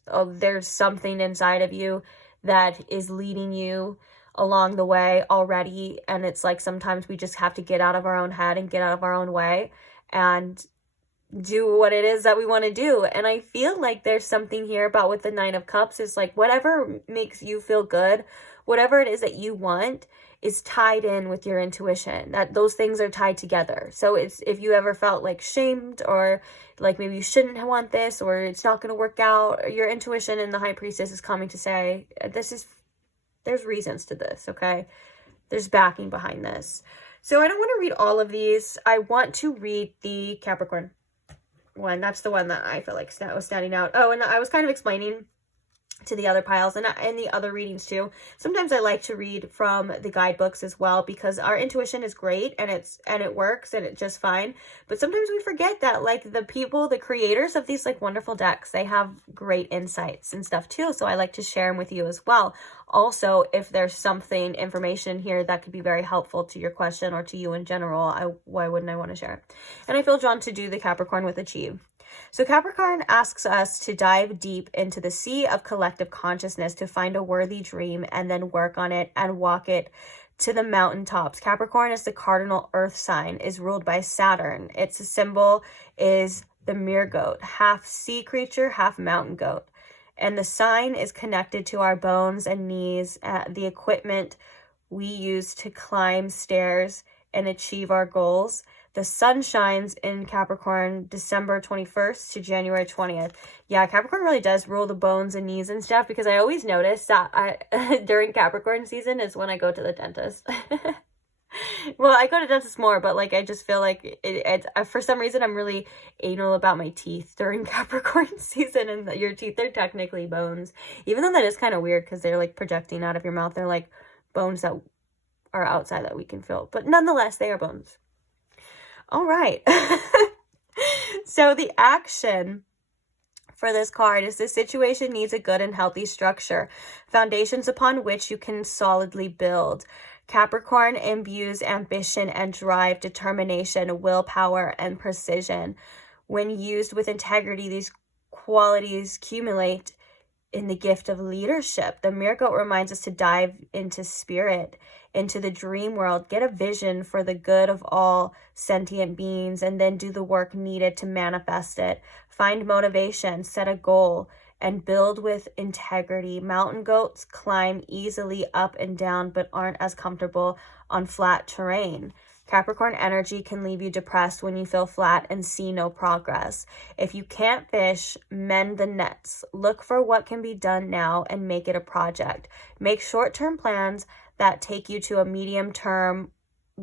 something inside of you that is leading you along the way already. And it's like sometimes we just have to get out of our own head and get out of our own way and do what it is that we want to do. And I feel like there's something here about with the Nine of Cups is like whatever makes you feel good, whatever it is that you want is tied in with your intuition. That those things are tied together. So it's, if you ever felt like shamed or like maybe you shouldn't want this, or it's not going to work out, your intuition and the High Priestess is coming to say, there's reasons to this, okay? There's backing behind this. So I don't want to read all of these. I want to read the Capricorn one. That's the one that I feel like was standing out. Oh, and I was kind of explaining to the other piles and the other readings too. Sometimes I like to read from the guidebooks as well, because our intuition is great and it works and it's just fine. But sometimes we forget that like the creators of these like wonderful decks, they have great insights and stuff too. So I like to share them with you as well. Also, if there's information here that could be very helpful to your question or to you in general, why wouldn't I want to share it? And I feel drawn to do the Capricorn with Achieve. So Capricorn asks us to dive deep into the sea of collective consciousness to find a worthy dream and then work on it and walk it to the mountaintops. Capricorn is the cardinal earth sign, is ruled by Saturn. Its symbol is the mere goat, half sea creature, half mountain goat. And the sign is connected to our bones and knees, the equipment we use to climb stairs and achieve our goals. The sun shines in Capricorn December 21st to January 20th. Yeah, Capricorn really does rule the bones and knees and stuff, because I always notice that during Capricorn season is when I go to the dentist. Well, I go to dentist more, but like I just feel like for some reason I'm really anal about my teeth during Capricorn season, and your teeth are technically bones. Even though that is kind of weird because they're like projecting out of your mouth. They're like bones that are outside that we can feel. But nonetheless, they are bones. All right. So the action for this card is: the situation needs a good and healthy structure, foundations upon which you can solidly build. Capricorn imbues ambition and drive, determination, willpower, and precision. When used with integrity, these qualities accumulate in the gift of leadership. The miracle reminds us to dive into spirit, into the dream world, get a vision for the good of all sentient beings, and then do the work needed to manifest it. Find motivation, set a goal, and build with integrity. Mountain goats climb easily up and down, but aren't as comfortable on flat terrain. Capricorn energy can leave you depressed when you feel flat and see no progress. If you can't fish, mend the nets. Look for what can be done now and make it a project. Make short-term plans that take you to a medium-term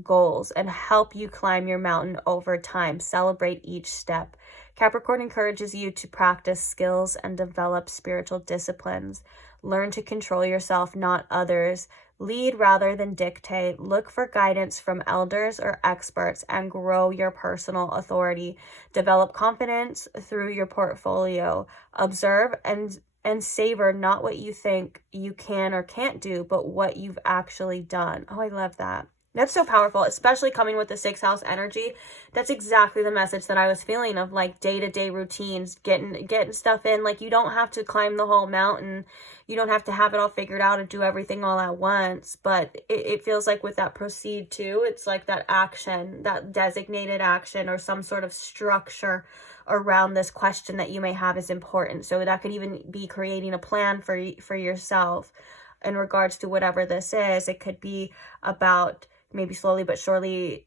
goals and help you climb your mountain over time. Celebrate each step. Capricorn encourages you to practice skills and develop spiritual disciplines. Learn to control yourself, not others. Lead rather than dictate. Look for guidance from elders or experts and grow your personal authority. Develop confidence through your portfolio. Observe and savor not what you think you can or can't do, but what you've actually done. Oh, I love that. That's so powerful, especially coming with the 6th house energy. That's exactly the message that I was feeling of, like, day-to-day routines, getting stuff in. Like, you don't have to climb the whole mountain. You don't have to have it all figured out and do everything all at once. But it feels like with that proceed to, it's like that action, that designated action or some sort of structure around this question that you may have is important. So that could even be creating a plan for yourself in regards to whatever this is. It could be about maybe slowly but surely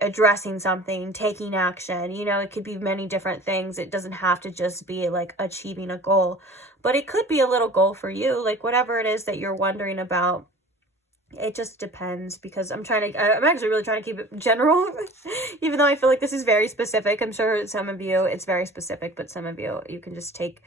addressing something, taking action. You know, it could be many different things. It doesn't have to just be like achieving a goal, but it could be a little goal for you, like whatever it is that you're wondering about. It just depends, because I'm actually really trying to keep it general, even though I feel like this is very specific. I'm sure some of you, it's very specific, but some of you can just take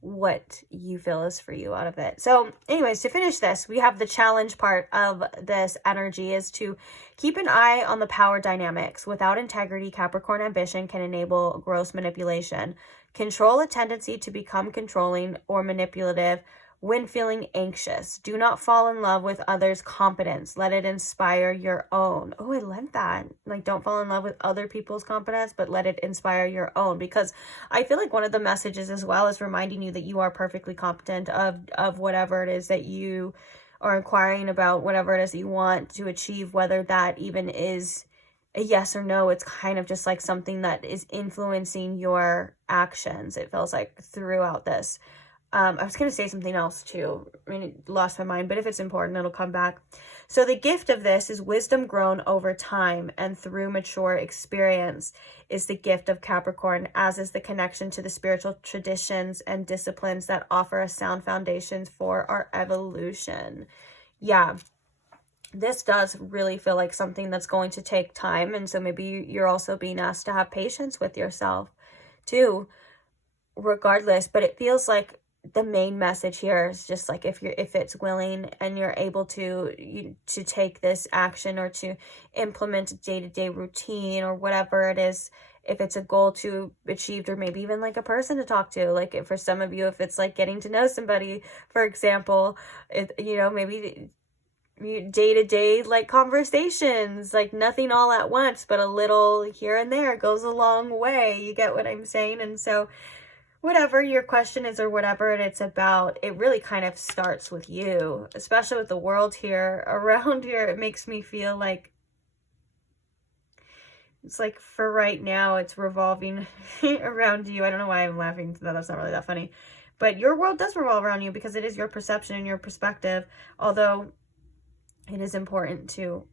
what you feel is for you out of it. So anyways, to finish this, we have the challenge part of this energy is to keep an eye on the power dynamics. Without integrity, Capricorn ambition can enable gross manipulation. Control a tendency to become controlling or manipulative when feeling anxious. Do not fall in love with others' competence. Let it inspire your own. Oh, I love that. Like, don't fall in love with other people's competence, but let it inspire your own. Because I feel like one of the messages as well is reminding you that you are perfectly competent of whatever it is that you are inquiring about, whatever it is that you want to achieve, whether that even is a yes or no. It's kind of just like something that is influencing your actions, it feels like, throughout this. I was going to say something else too. I mean, it lost my mind, but if it's important, it'll come back. So the gift of this is wisdom grown over time and through mature experience is the gift of Capricorn, as is the connection to the spiritual traditions and disciplines that offer a sound foundation for our evolution. Yeah, this does really feel like something that's going to take time. And so maybe you're also being asked to have patience with yourself too, regardless. But it feels like the main message here is just like, if it's willing and you're able to take this action or to implement a day-to-day routine or whatever it is, if it's a goal to achieve, or maybe even like a person to talk to, like for some of you, if it's like getting to know somebody, for example, maybe day-to-day like conversations, like nothing all at once, but a little here and there goes a long way. You get what I'm saying? And so whatever your question is or whatever it's about, it really kind of starts with you, especially with the world here around here. It makes me feel like it's like for right now, it's revolving around you. I don't know why I'm laughing. That's not really that funny, but your world does revolve around you because it is your perception and your perspective. Although it is important to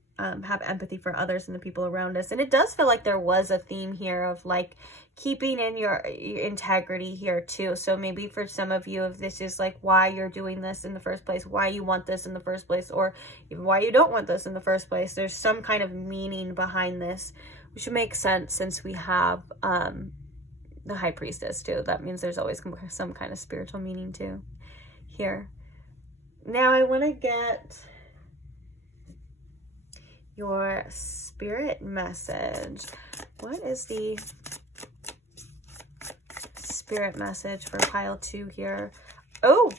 have empathy for others and the people around us. And it does feel like there was a theme here of like keeping in your integrity here too. So maybe for some of you, if this is like why you're doing this in the first place, why you want this in the first place, or even why you don't want this in the first place, there's some kind of meaning behind this, which would make sense since we have the High Priestess too. That means there's always some kind of spiritual meaning too here. Now I want to get your spirit message. What is the spirit message for pile 2 here? Oh,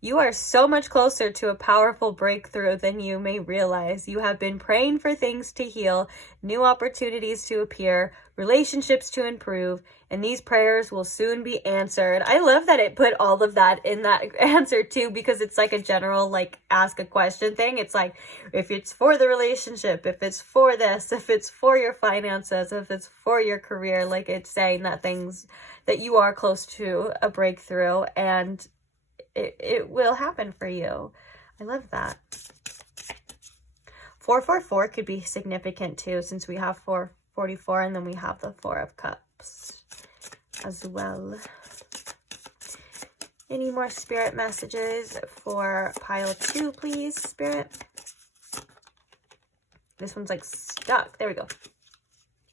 you are so much closer to a powerful breakthrough than you may realize. You have been praying for things to heal, new opportunities to appear, relationships to improve, and these prayers will soon be answered. I love that it put all of that in that answer too, because it's like a general, like, ask a question thing. It's like, if it's for the relationship, if it's for this, if it's for your finances, if it's for your career, like it's saying that things that you are close to a breakthrough and it will happen for you. I love that. 444 could be significant too, since we have 444 and then we have the 4 of Cups as well. Any more spirit messages for pile 2, please, Spirit? This one's like stuck. There we go.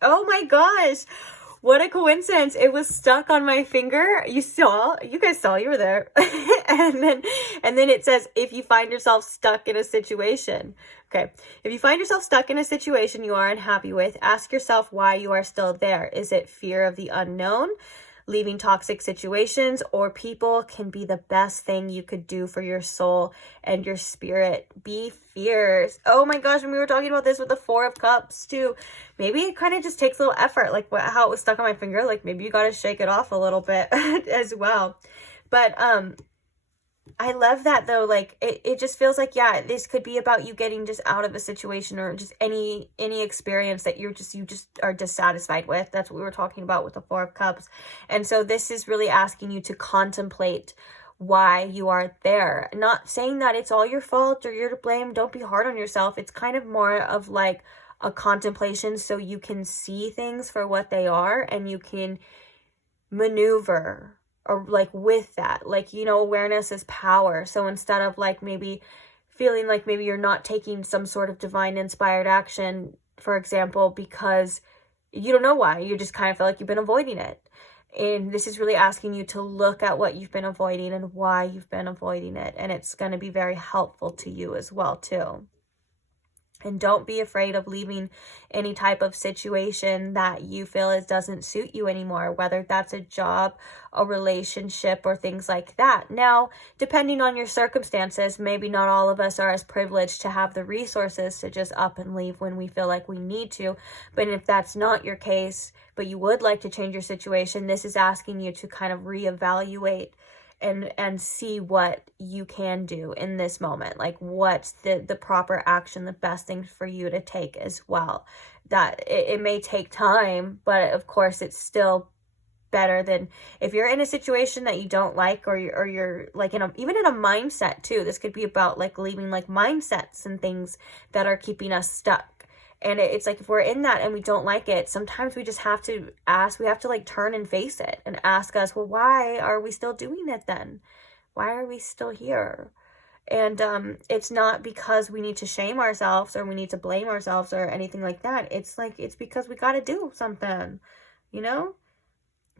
Oh my gosh. What a coincidence. It was stuck on my finger. You guys saw, you were there. and then it says, if you find yourself stuck in a situation. Okay. If you find yourself stuck in a situation you are unhappy with, ask yourself why you are still there. Is it fear of the unknown? Leaving toxic situations or people can be the best thing you could do for your soul and your spirit. Be fierce. Oh my gosh, when we were talking about this with the 4 of Cups too, maybe it kind of just takes a little effort, like how it was stuck on my finger. Like maybe you got to shake it off a little bit as well. But I love that though. Like it just feels like, yeah, this could be about you getting just out of a situation or just any experience that you just are dissatisfied with. That's what we were talking about with the 4 of Cups. And so this is really asking you to contemplate why you are there. Not saying that it's all your fault or you're to blame. Don't be hard on yourself. It's kind of more of like a contemplation so you can see things for what they are and you can maneuver or like with that, like, you know, awareness is power. So instead of like maybe feeling like maybe you're not taking some sort of divine inspired action, for example, because you don't know why, you just kind of feel like you've been avoiding it. And this is really asking you to look at what you've been avoiding and why you've been avoiding it. And it's going to be very helpful to you as well too. And don't be afraid of leaving any type of situation that you feel doesn't suit you anymore, whether that's a job, a relationship, or things like that. Now, depending on your circumstances, maybe not all of us are as privileged to have the resources to just up and leave when we feel like we need to. But if that's not your case, but you would like to change your situation, this is asking you to kind of reevaluate and see what you can do in this moment. Like what's the proper action, the best thing for you to take as well. That it may take time, but of course it's still better than if you're in a situation that you don't like, or you're like even in a mindset too. This could be about like leaving like mindsets and things that are keeping us stuck. And it's like, if we're in that and we don't like it, sometimes we just have to ask, we have to like turn and face it and ask us, well, why are we still doing it then? Why are we still here? And it's not because we need to shame ourselves or we need to blame ourselves or anything like that. It's like, it's because we got to do something, you know?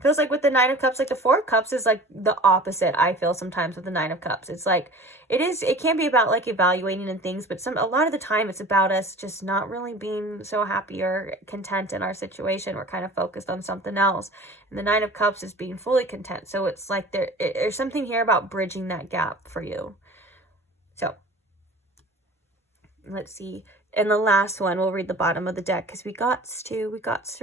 Feels like with the 9 of Cups, like the 4 of Cups is like the opposite. I feel sometimes with the 9 of Cups. It's like, it can be about like evaluating and things, but a lot of the time it's about us just not really being so happy or content in our situation. We're kind of focused on something else. And the 9 of Cups is being fully content. So it's like there's something here about bridging that gap for you. So let's see. And the last one, we'll read the bottom of the deck because we got to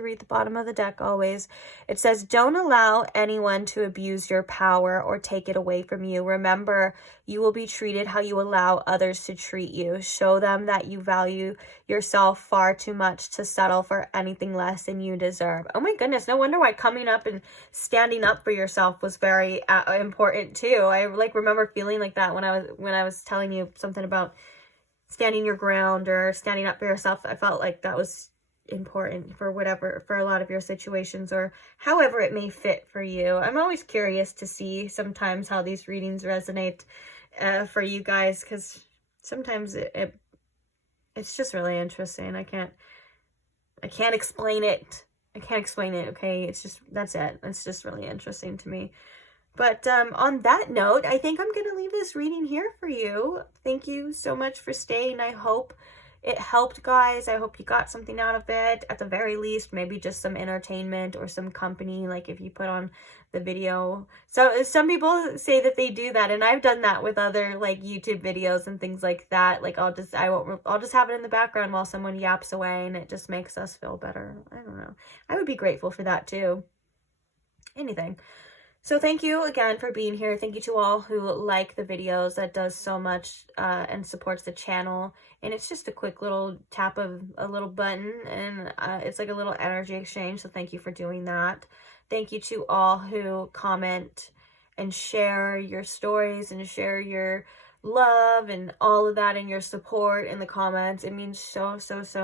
read the bottom of the deck always. It says, don't allow anyone to abuse your power or take it away from you. Remember, you will be treated how you allow others to treat you. Show them that you value yourself far too much to settle for anything less than you deserve. Oh my goodness, no wonder why coming up and standing up for yourself was very important too. I like remember feeling like that when I was telling you something about standing your ground or standing up for yourself. I felt like that was important for a lot of your situations or however it may fit for you. I'm always curious to see sometimes how these readings resonate for you guys, because sometimes it's just really interesting. I can't explain it. Okay. It's just, that's it. It's just really interesting to me. But on that note, I think I'm going to leave this reading here for you. Thank you so much for staying. I hope it helped, guys. I hope you got something out of it. At the very least, maybe just some entertainment or some company, like if you put on the video. So some people say that they do that, and I've done that with other like YouTube videos and things like that. Like I'll just have it in the background while someone yaps away, and it just makes us feel better. I don't know. I would be grateful for that too. Anything. So thank you again for being here. Thank you to all who like the videos. That does so much and supports the channel. And it's just a quick little tap of a little button, and it's like a little energy exchange. So thank you for doing that. Thank you to all who comment and share your stories and share your love and all of that and your support in the comments. It means so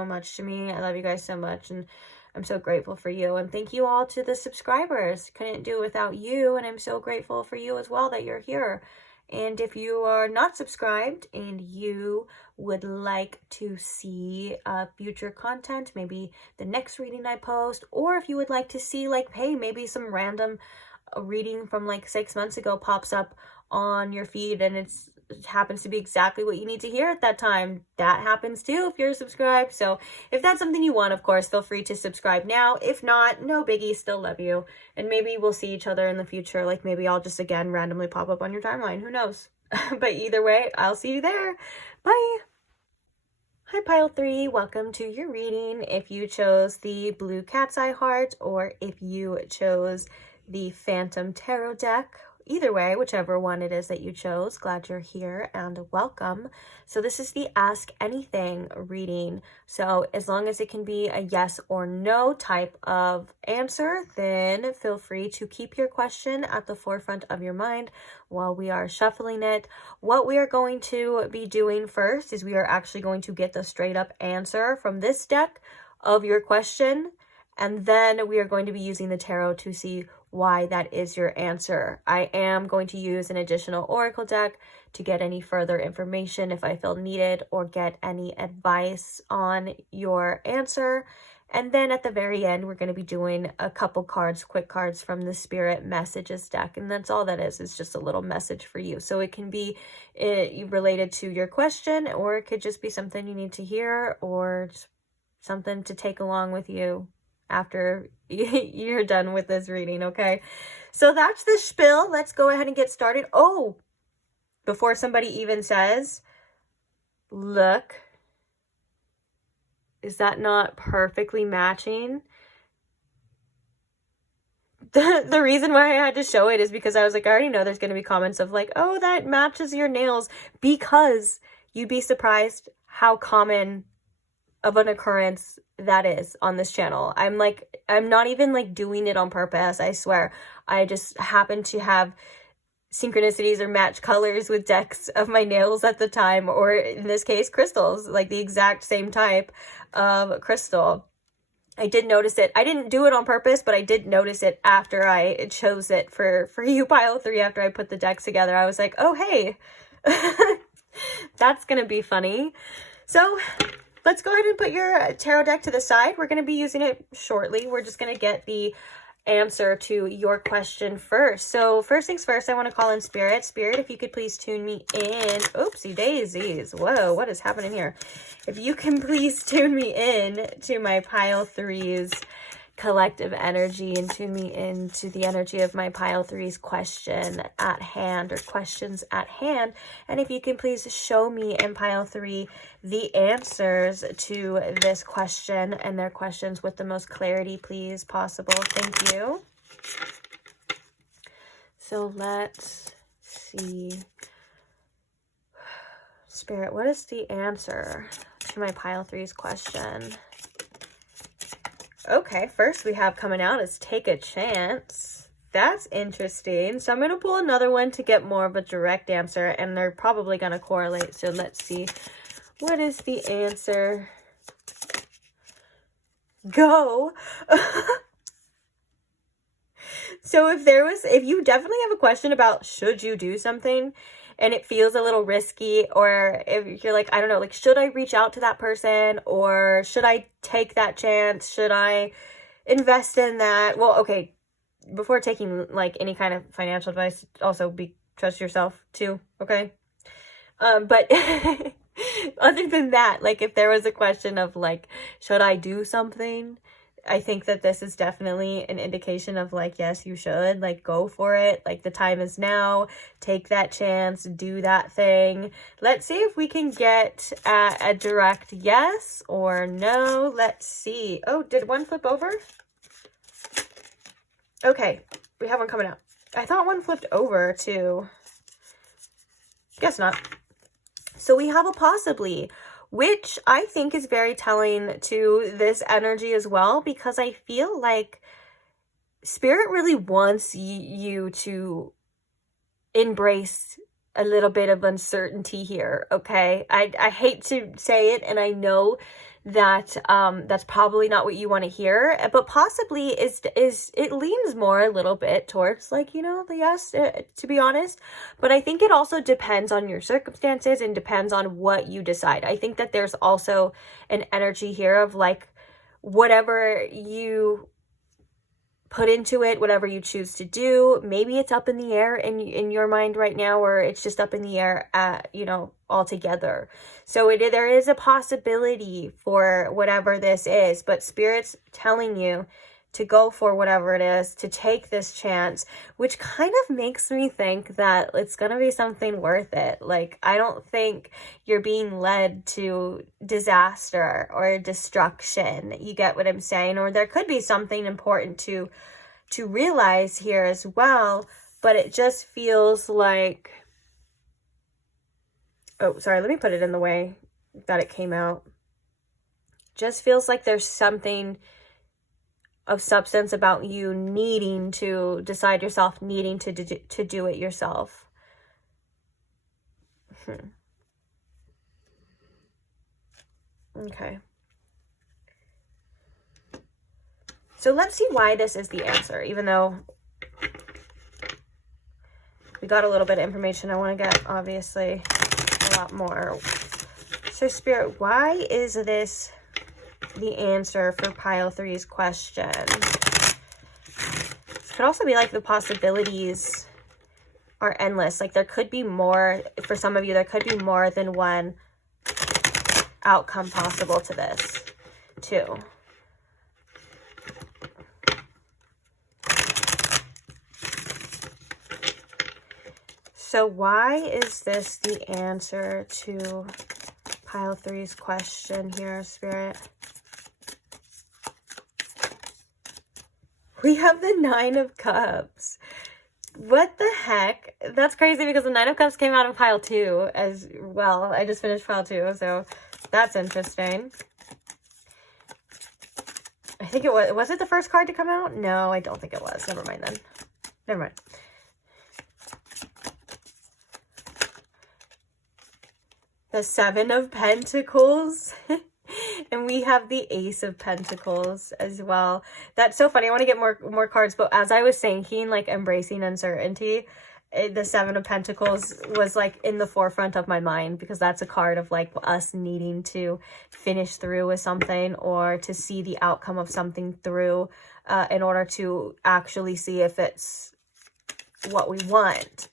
much to me. I love you guys so much, and I'm so grateful for you. And thank you all to the subscribers. Couldn't do it without you, and I'm so grateful for you as well that you're here. And if you are not subscribed and you would like to see future content, maybe the next reading I post, or if you would like to see like, hey, maybe some random reading from like 6 months ago pops up on your feed and it happens to be exactly what you need to hear at that time, that happens too if you're subscribed. So if that's something you want, of course, feel free to subscribe now. If not, no biggie, still love you. And maybe we'll see each other in the future. Like maybe I'll just again randomly pop up on your timeline. Who knows? But either way, I'll see you there. Bye. Hi Pile 3, welcome to your reading. If you chose the blue cat's eye heart or if you chose the Phantom Tarot deck, either way, whichever one it is that you chose, glad you're here and welcome. So this is the Ask Anything reading. So as long as it can be a yes or no type of answer, then feel free to keep your question at the forefront of your mind while we are shuffling it. What we are going to be doing first is we are actually going to get the straight up answer from this deck of your question. And then we are going to be using the tarot to see why that is your answer. I am going to use an additional oracle deck to get any further information if I feel needed or get any advice on your answer. And then at the very end, we're going to be doing a couple cards, quick cards from the Spirit Messages deck. And that's all that is just a little message for you. So it can be related to your question, or it could just be something you need to hear, or just something to take along with you after you're done with this reading, okay? So that's the spiel. Let's go ahead and get started. Oh, before somebody even says, look, is that not perfectly matching? The reason why I had to show it is because I was like, I already know there's going to be comments of like, oh, that matches your nails, because you'd be surprised how common of an occurrence that is on this channel. I'm not even like doing it on purpose, I swear. I just happen to have synchronicities or match colors with decks of my nails at the time, or in this case crystals, like the exact same type of crystal. I did notice it. I didn't do it on purpose, but I did notice it after I chose it for you Pile 3. After I put the decks together, I was like, oh hey, that's gonna be funny. So let's go ahead and put your tarot deck to the side. We're going to be using it shortly. We're just going to get the answer to your question first. So first things first, I want to call in Spirit. Spirit, if you could please tune me in. Oopsie daisies. Whoa, what is happening here? If you can please tune me in to my Pile 3's collective energy and tune me into the energy of my Pile 3's question at hand, or questions at hand. And if you can please show me in Pile 3 the answers to this question and their questions with the most clarity, please, possible. Thank you. So let's see. Spirit, what is the answer to my Pile 3's question? Okay, first we have coming out is Take a Chance. That's interesting. So I'm going to pull another one to get more of a direct answer, and they're probably going to correlate. So let's see. What is the answer? Go. So if you definitely have a question about should you do something and it feels a little risky, or if you're like, I don't know, like, should I reach out to that person, or should I take that chance? Should I invest in that? Well, okay, before taking like any kind of financial advice, also trust yourself too, okay? But other than that, like if there was a question of like, should I do something? I think that this is definitely an indication of like, yes, you should, like, go for it. Like, the time is now. Take that chance. Do that thing. Let's see if we can get a direct yes or no. Let's see. Oh, did one flip over? Okay, we have one coming out. I thought one flipped over too. Guess not. So we have a possibly, which I think is very telling to this energy as well, because I feel like Spirit really wants you to embrace a little bit of uncertainty here, okay? I hate to say it, and I know that that's probably not what you want to hear, but possibly is it leans more a little bit towards like, you know, the yes, to be honest. But I think it also depends on your circumstances and depends on what you decide. I think that there's also an energy here of like whatever you put into it, whatever you choose to do, maybe it's up in the air in your mind right now, or it's just up in the air you know, altogether. So there is a possibility for whatever this is, but Spirit's telling you to go for whatever it is, to take this chance, which kind of makes me think that it's going to be something worth it. Like, I don't think you're being led to disaster or destruction. You get what I'm saying? Or there could be something important to realize here as well, but it just feels like, oh, sorry, let me put it in the way that it came out. Just feels like there's something of substance about you needing to decide yourself, needing to do it yourself. Okay. So let's see why this is the answer, even though we got a little bit of information. I want to get, obviously, a lot more. So, Spirit, why is this the answer for pile 3's question? This could also be like the possibilities are endless. Like there could be more, for some of you, there could be more than one outcome possible to this too. So why is this the answer to pile 3's question here, Spirit? We have the 9 of Cups. What the heck? That's crazy because the 9 of Cups came out of pile 2 as well. I just finished pile 2, so that's interesting. I think it was it the first card to come out? No, I don't think it was. Never mind then. Never mind. The 7 of Pentacles. And we have the Ace of Pentacles as well. That's so funny. I want to get more cards, but as I was thinking, like embracing uncertainty, the 7 of Pentacles was like in the forefront of my mind because that's a card of like us needing to finish through with something or to see the outcome of something through in order to actually see if it's what we want.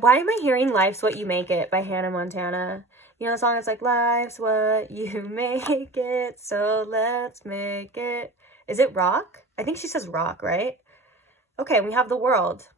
Why am I hearing Life's What You Make It by Hannah Montana? You know the song, it's like, life's what you make it, so let's make it. Is it rock? I think she says rock, right? Okay, we have the World.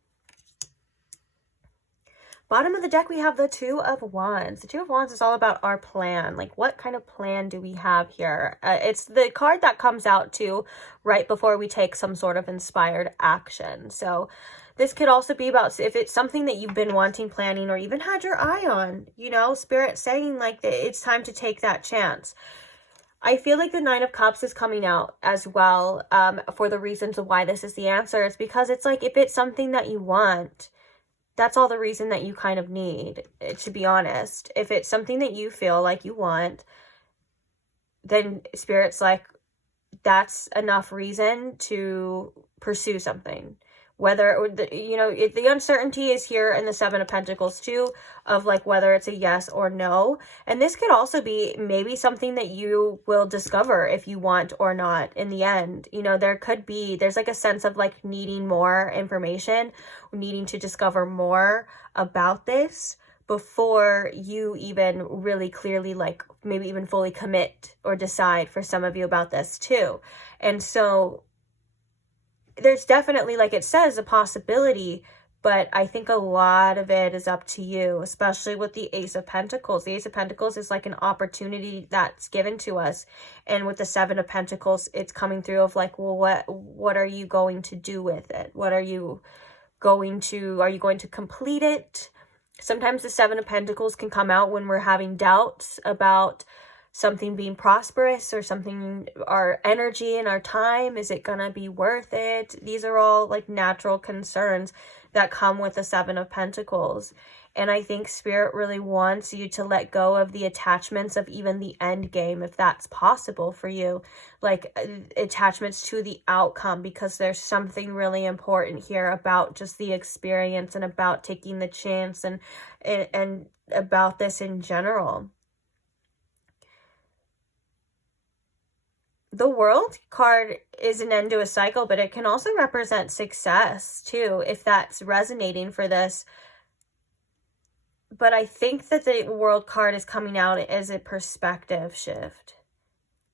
Bottom of the deck, we have the 2 of Wands. The 2 of Wands is all about our plan. Like, what kind of plan do we have here? It's the card that comes out too right before we take some sort of inspired action. So this could also be about if it's something that you've been wanting, planning, or even had your eye on, you know, Spirit saying like that it's time to take that chance. I feel like the 9 of Cups is coming out as well for the reasons of why this is the answer. It's because it's like if it's something that you want, that's all the reason that you kind of need, to be honest. If it's something that you feel like you want, then Spirit's like, that's enough reason to pursue something. Whether, you know, the uncertainty is here in the 7 of Pentacles too, of like whether it's a yes or no. And this could also be maybe something that you will discover if you want or not in the end. You know, there's like a sense of like needing more information, needing to discover more about this before you even really clearly like maybe even fully commit or decide for some of you about this too. And so there's definitely, like it says, a possibility, but I think a lot of it is up to you, especially with the Ace of Pentacles. The Ace of Pentacles is like an opportunity that's given to us. And with the 7 of Pentacles, it's coming through of like, well, what are you going to do with it? Are you going to complete it? Sometimes the 7 of Pentacles can come out when we're having doubts about something being prosperous or something, our energy and our time, is it gonna be worth it? These are all like natural concerns that come with the Seven of Pentacles. And I think Spirit really wants you to let go of the attachments of even the end game, if that's possible for you, like attachments to the outcome, because there's something really important here about just the experience and about taking the chance and about this in general. The World card is an end to a cycle, but it can also represent success too, if that's resonating for this. But I think that the World card is coming out as a perspective shift.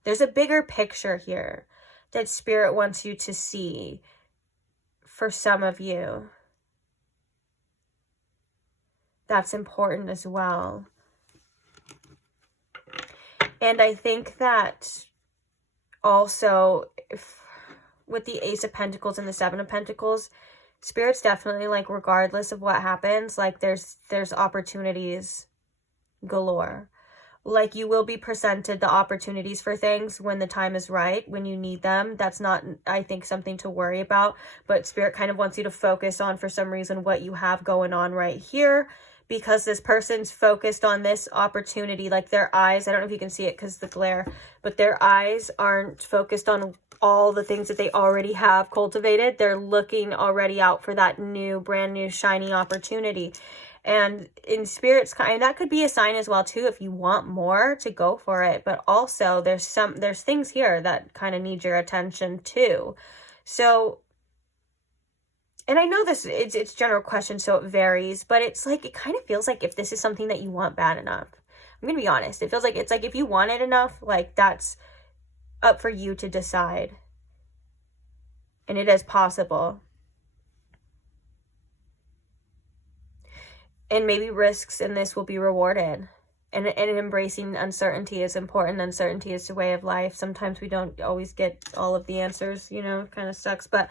There's a bigger picture here that Spirit wants you to see for some of you. That's important as well. And I think that also, with the Ace of Pentacles and the Seven of Pentacles, Spirit's definitely like, regardless of what happens, like there's opportunities galore. Like you will be presented the opportunities for things when the time is right, when you need them. That's not, I think, something to worry about. But Spirit kind of wants you to focus on, for some reason, what you have going on right here. Because this person's focused on this opportunity, like their eyes, I don't know if you can see it because of the glare, but their eyes aren't focused on all the things that they already have cultivated. They're looking already out for that new, brand new, shiny opportunity. And in Spirit's kind, that could be a sign as well too, if you want more, to go for it. But also there's things here that kind of need your attention too. So, and I know this, it's general question, so it varies, but it's like, it kind of feels like if this is something that you want bad enough, I'm going to be honest, it feels like, it's like if you want it enough, like that's up for you to decide. And it is possible. And maybe risks in this will be rewarded. And embracing uncertainty is important. Uncertainty is the way of life. Sometimes we don't always get all of the answers, you know, it kind of sucks, but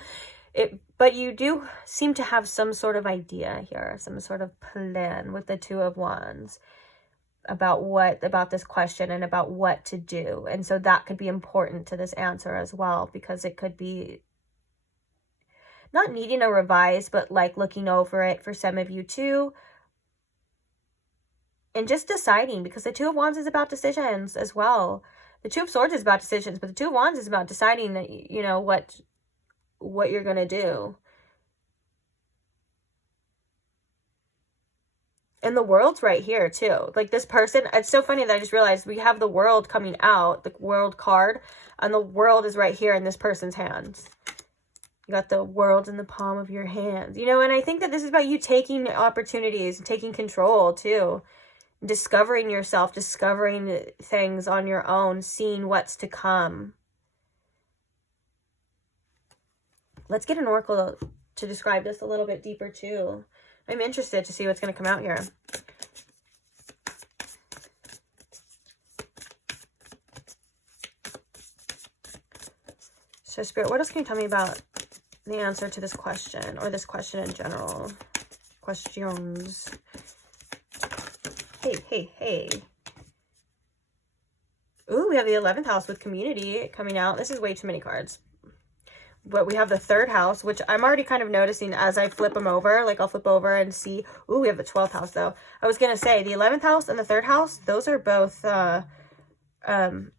you do seem to have some sort of idea here, some sort of plan with the Two of Wands about this question and about what to do. And so that could be important to this answer as well, because it could be not needing a revise, but like looking over it for some of you too. And just deciding, because the Two of Wands is about decisions as well. The Two of Swords is about decisions, but the Two of Wands is about deciding that, you know, what you're going to do. And the World's right here too. Like this person, it's so funny that I just realized we have the World coming out, the World card, and the World is right here in this person's hands. You got the World in the palm of your hands, you know, and I think that this is about you taking opportunities and taking control too. Discovering yourself, discovering things on your own, seeing what's to come. Let's get an oracle to describe this a little bit deeper too. I'm interested to see what's going to come out here. So Spirit, what else can you tell me about the answer to this question, or this question in general? Questions. Hey. Ooh, we have the 11th house with community coming out. This is way too many cards. But we have the 3rd house, which I'm already kind of noticing as I flip them over. Like I'll flip over and see. Ooh, we have the 12th house though. I was going to say the 11th house and the 3rd house, those are both, what was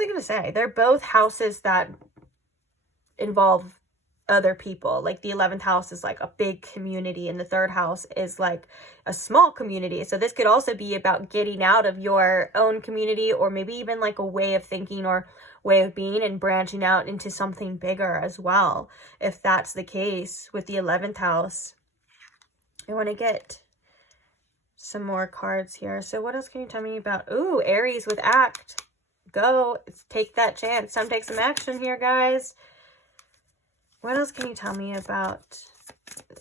I going to say? They're both houses that involve other people. Like the 11th house is like a big community and the 3rd house is like a small community. So this could also be about getting out of your own community, or maybe even like a way of thinking or way of being, and branching out into something bigger as well, if that's the case with the 11th house. I want to get some more cards here. So what else can you tell me about? Ooh, Aries with act. Go. Take that chance. Time to take some action here, guys. What else can you tell me about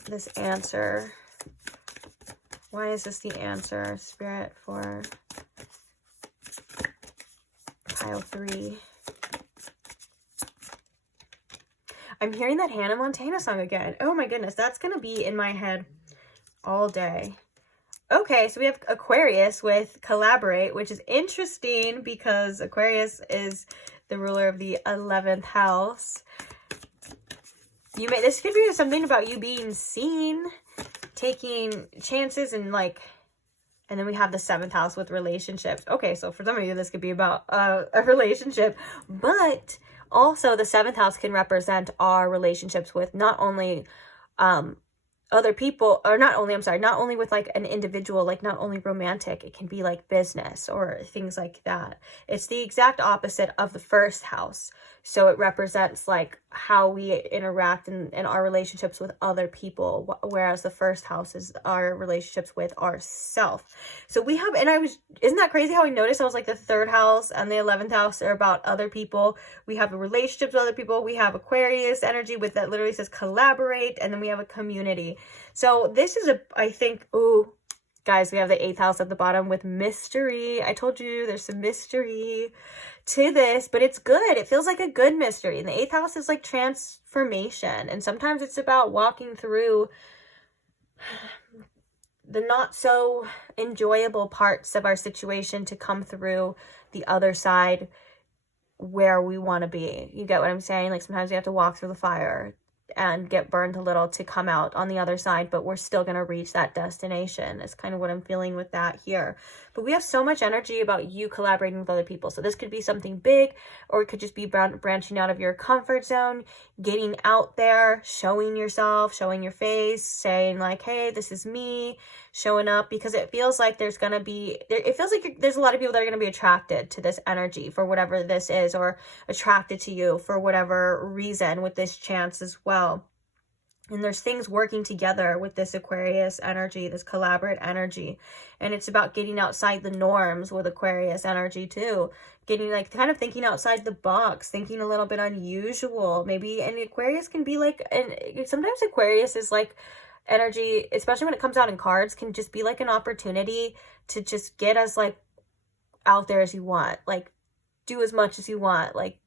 this answer? Why is this the answer, Spirit, for pile 3? I'm hearing that Hannah Montana song again. Oh my goodness, that's going to be in my head all day. Okay, so we have Aquarius with collaborate, which is interesting because Aquarius is the ruler of the 11th house. This could be something about you being seen, taking chances, and like, and then we have the 7th house with relationships. Okay, so for some of you, this could be about a relationship, but also the 7th house can represent our relationships with not only other people, or not only with like an individual, like not only romantic, it can be like business or things like that. It's the exact opposite of the 1st house. So it represents like how we interact in our relationships with other people, whereas the 1st house is our relationships with ourselves. So we have, isn't that crazy how I noticed I was like the 3rd house and the 11th house are about other people. We have a relationship with other people. We have Aquarius energy with that literally says collaborate, and then we have a community. So this is I think, ooh, guys, we have the 8th house at the bottom with mystery. I told you there's some mystery to this, but it's good. It feels like a good mystery. And the 8th house is like transformation. And sometimes it's about walking through the not so enjoyable parts of our situation to come through the other side where we want to be. You get what I'm saying? Like sometimes we have to walk through the fire and get burned a little to come out on the other side, but we're still going to reach that destination. Is kind of what I'm feeling with that here. But we have so much energy about you collaborating with other people. So this could be something big, or it could just be branching out of your comfort zone, getting out there, showing yourself, showing your face, saying like, hey, this is me, showing up, because it feels like there's going to be, it feels like there's a lot of people that are going to be attracted to this energy for whatever this is, or attracted to you for whatever reason with this chance as well. And there's things working together with this Aquarius energy, this collaborate energy. And it's about getting outside the norms with Aquarius energy too. Getting like kind of thinking outside the box, thinking a little bit unusual maybe. And Aquarius can be like, and sometimes Aquarius is like energy, especially when it comes out in cards, can just be like an opportunity to just get as like out there as you want. Like do as much as you want. Like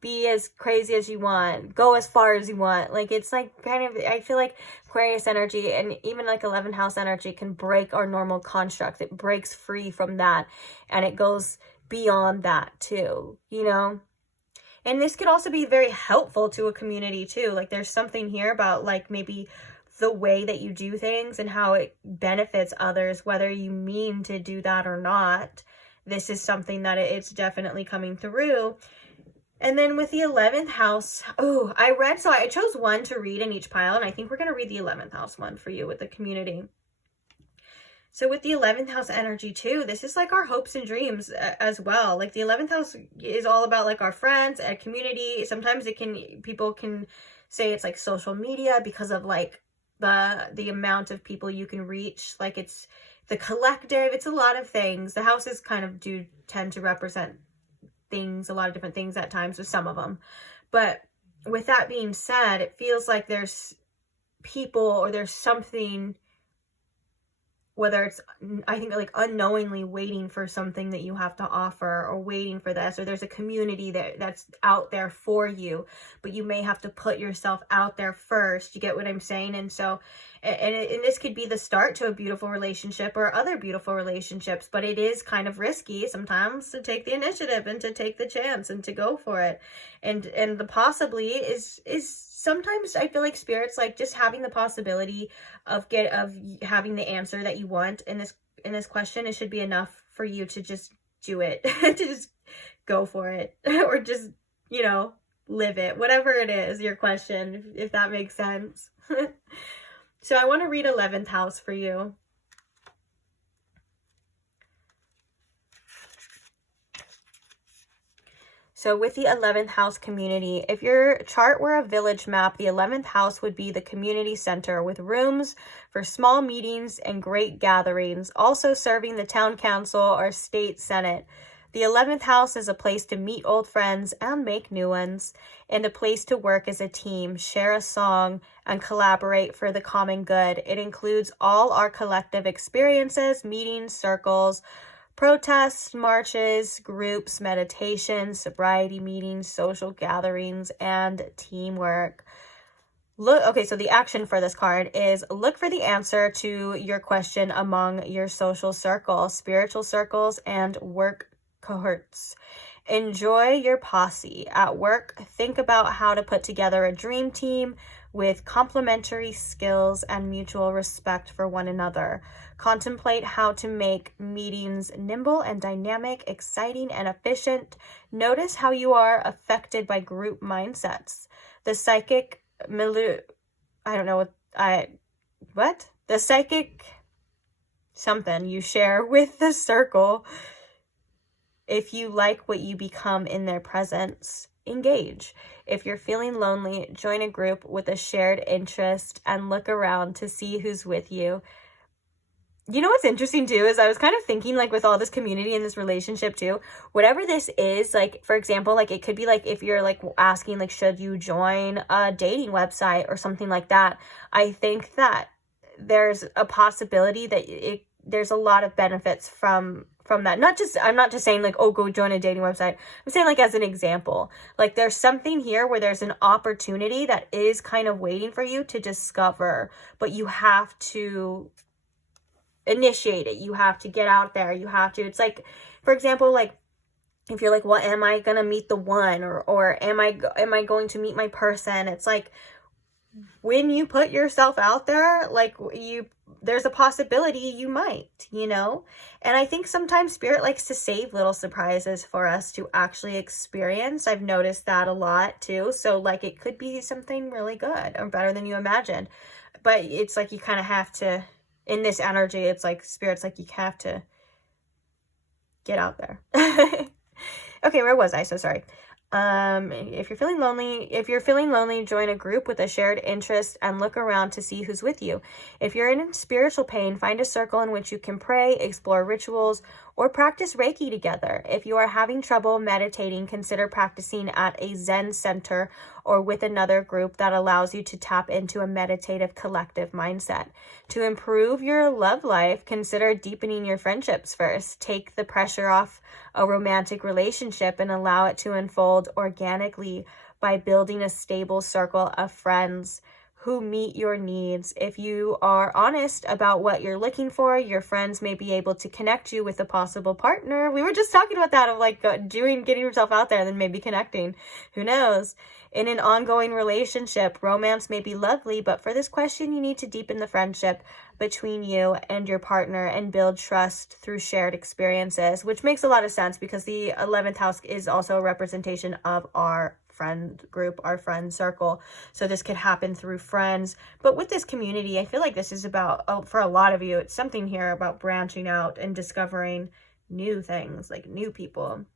be as crazy as you want, go as far as you want. Like it's like kind of, I feel like Aquarius energy and even like 11th house energy can break our normal construct. It breaks free from that and it goes beyond that too, you know. And this could also be very helpful to a community too. Like there's something here about like maybe the way that you do things and how it benefits others, whether you mean to do that or not. This is something that it's definitely coming through. And then with the 11th house, I chose one to read in each pile, and I think we're going to read the 11th house one for you with the community. So with the 11th house energy too, this is like our hopes and dreams as well. Like the 11th house is all about like our friends, a community. Sometimes people can say it's like social media because of like the amount of people you can reach. Like it's the collective, it's a lot of things. The houses kind of do tend to represent things, a lot of different things at times with some of them. But with that being said, it feels like there's people or there's something, whether it's, I think like unknowingly waiting for something that you have to offer, or waiting for this, or there's a community that's out there for you, but you may have to put yourself out there first. You get what I'm saying? And so, and this could be the start to a beautiful relationship or other beautiful relationships, but it is kind of risky sometimes to take the initiative and to take the chance and to go for it. And the possibly is sometimes I feel like Spirit's like just having the possibility of having the answer that you want in this question. It should be enough for you to just do it, to just go for it, or just, you know, live it, whatever it is, your question, if that makes sense. So I want to read 11th house for you. So with the 11th house community, if your chart were a village map, the 11th house would be the community center with rooms for small meetings and great gatherings, also serving the town council or state senate. The 11th house is a place to meet old friends and make new ones, and a place to work as a team, share a song, and collaborate for the common good. It includes all our collective experiences, meetings, circles, protests, marches, groups, meditations, sobriety meetings, social gatherings, and teamwork. Okay, so the action for this card is look for the answer to your question among your social circle, spiritual circles, and work cohorts. Enjoy your posse. At work, think about how to put together a dream team with complementary skills and mutual respect for one another. Contemplate how to make meetings nimble and dynamic, exciting and efficient. Notice how you are affected by group mindsets. The psychic the psychic something you share with the circle. If you like what you become in their presence, engage. If you're feeling lonely, join a group with a shared interest and look around to see who's with you. You know what's interesting too is I was kind of thinking, like, with all this community and this relationship too, whatever this is, like, for example, like, it could be like if you're like asking, like, should you join a dating website or something like that. I think that there's a possibility that there's a lot of benefits from that. I'm not just saying like, oh, go join a dating website. I'm saying, like, as an example, like, there's something here where there's an opportunity that is kind of waiting for you to discover, but you have to initiate it. You have to get out there. You have to, it's like, for example, like, if you're like, well, am I gonna meet the one, or am I going to meet my person? It's like, when you put yourself out there, like, there's a possibility you might, you know? And I think sometimes Spirit likes to save little surprises for us to actually experience. I've noticed that a lot too. So, like, it could be something really good or better than you imagined, but it's like, you kind of have to, in this energy, it's like Spirit's like, you have to get out there. Okay, where was I? So sorry. If you're feeling lonely, join a group with a shared interest and look around to see who's with you. If you're in spiritual pain, find a circle in which you can pray, explore rituals, or practice Reiki together. If you are having trouble meditating, consider practicing at a Zen center or with another group that allows you to tap into a meditative collective mindset. To improve your love life, consider deepening your friendships first. Take the pressure off a romantic relationship and allow it to unfold organically by building a stable circle of friends who meet your needs. If you are honest about what you're looking for, your friends may be able to connect you with a possible partner. We were just talking about that, of like getting yourself out there and then maybe connecting. Who knows? In an ongoing relationship, romance may be lovely, but for this question, you need to deepen the friendship between you and your partner and build trust through shared experiences, which makes a lot of sense because the 11th house is also a representation of our friend group, our friend circle. So this could happen through friends. But with this community, I feel like this is about, for a lot of you, it's something here about branching out and discovering new things, like new people.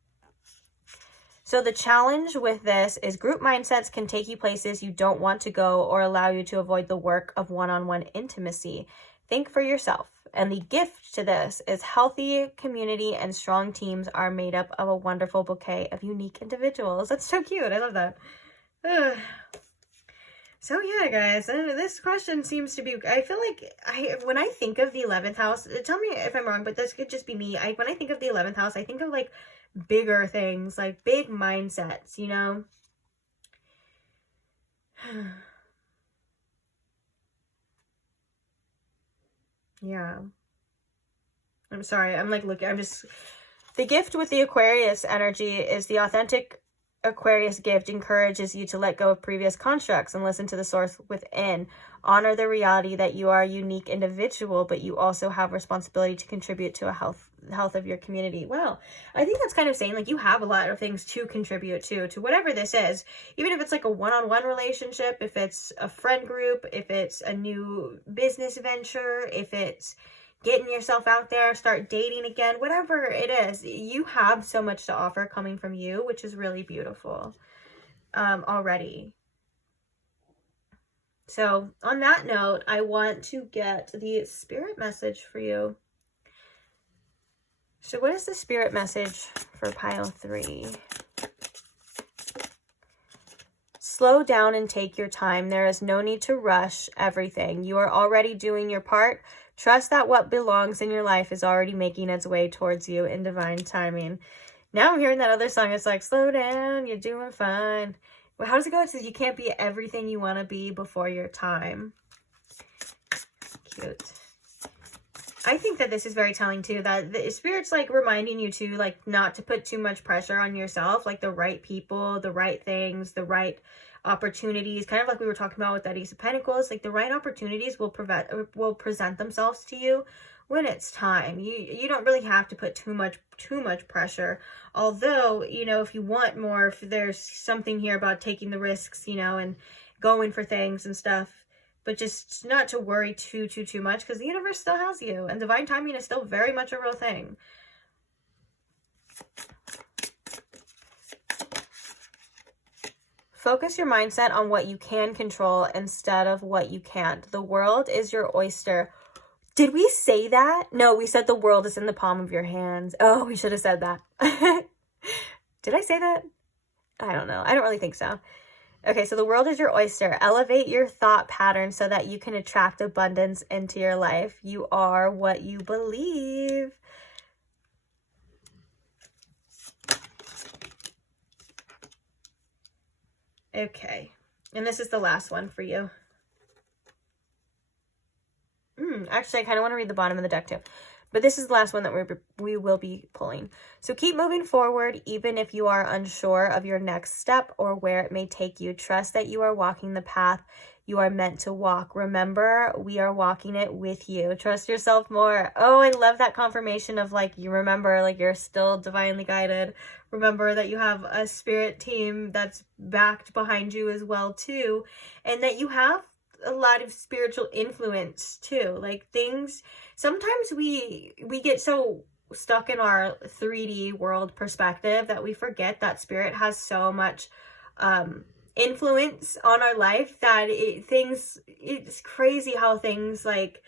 So the challenge with this is group mindsets can take you places you don't want to go or allow you to avoid the work of one-on-one intimacy. Think for yourself. And the gift to this is healthy community and strong teams are made up of a wonderful bouquet of unique individuals. That's so cute. I love that. So yeah, guys, this question seems to be, I feel like when I think of the 11th house, tell me if I'm wrong, but this could just be me. When I think of the 11th house, I think of like bigger things, like big mindsets, you know? Yeah. I'm sorry. I'm like, look, the gift with the Aquarius energy is the authentic Aquarius gift encourages you to let go of previous constructs and listen to the source within. Honor the reality that you are a unique individual, but you also have responsibility to contribute to a health of your community. Well, I think that's kind of saying like you have a lot of things to contribute to whatever this is, even if it's like a one-on-one relationship, if it's a friend group, if it's a new business venture, if it's getting yourself out there, start dating again, whatever it is, you have so much to offer coming from you, which is really beautiful already. So on that note, I want to get the spirit message for you. So what is the spirit message for pile 3? Slow down and take your time. There is no need to rush everything. You are already doing your part. Trust that what belongs in your life is already making its way towards you in divine timing. Now I'm hearing that other song. It's like, slow down, you're doing fine. how does it go? It says you can't be everything you want to be before your time. Cute. I think that this is very telling too, that the Spirit's like reminding you to like not to put too much pressure on yourself, like the right people, the right things, the right opportunities, kind of like we were talking about with that Ace of Pentacles. Like the right opportunities will present themselves to you when it's time. You don't really have to put too much pressure. Although, you know, if you want more, if there's something here about taking the risks, you know, and going for things and stuff, but just not to worry too much, because the universe still has you, and divine timing is still very much a real thing. Focus your mindset on what you can control instead of what you can't. The world is your oyster. Did we say that? No, we said the world is in the palm of your hands. Oh, we should have said that. Did I say that? I don't know. I don't really think so. Okay, so the world is your oyster. Elevate your thought pattern so that you can attract abundance into your life. You are what you believe. Okay, and this is the last one for you. Actually, I kind of want to read the bottom of the deck too. But this is the last one that we will be pulling. So keep moving forward, even if you are unsure of your next step or where it may take you. Trust that you are walking the path you are meant to walk. Remember, we are walking it with you. Trust yourself more. Oh, I love that confirmation of like, you remember, like you're still divinely guided. Remember that you have a spirit team that's backed behind you as well too. And that you have a lot of spiritual influence too. Like things, sometimes we get so stuck in our 3D world perspective that we forget that spirit has so much influence on our life that it's crazy how things like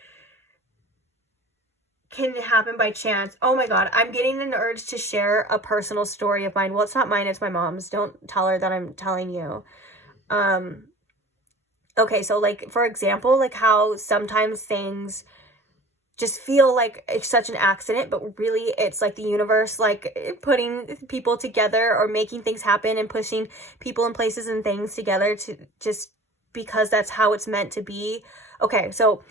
can happen by chance. Oh my god, I'm getting an urge to share a personal story of mine. Well, it's not mine, it's my mom's. Don't tell her that I'm telling you. Okay, so like, for example, like how sometimes things just feel like it's such an accident, but really it's like the universe like putting people together or making things happen and pushing people and places and things together to just because that's how it's meant to be. Okay, so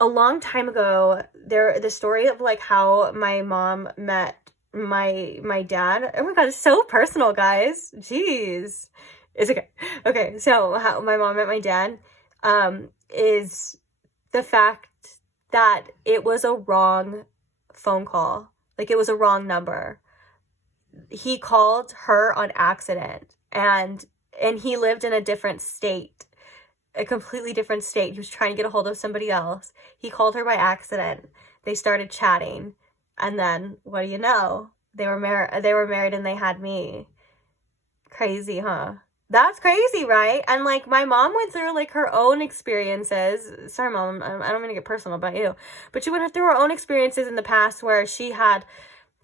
a long time ago, the story of like how my mom met my dad. Oh my god, it's so personal, guys. Jeez. It's okay. Okay, so how my mom met my dad is the fact that it was a wrong phone call. Like, it was a wrong number. He called her on accident, and he lived in a different state, a completely different state. He was trying to get a hold of somebody else. He called her by accident. They started chatting, and then, what do you know? They were married and they had me. Crazy, huh? That's crazy, right? And like my mom went through like her own experiences. Sorry, Mom, I don't mean to get personal about you, but she went through her own experiences in the past where she had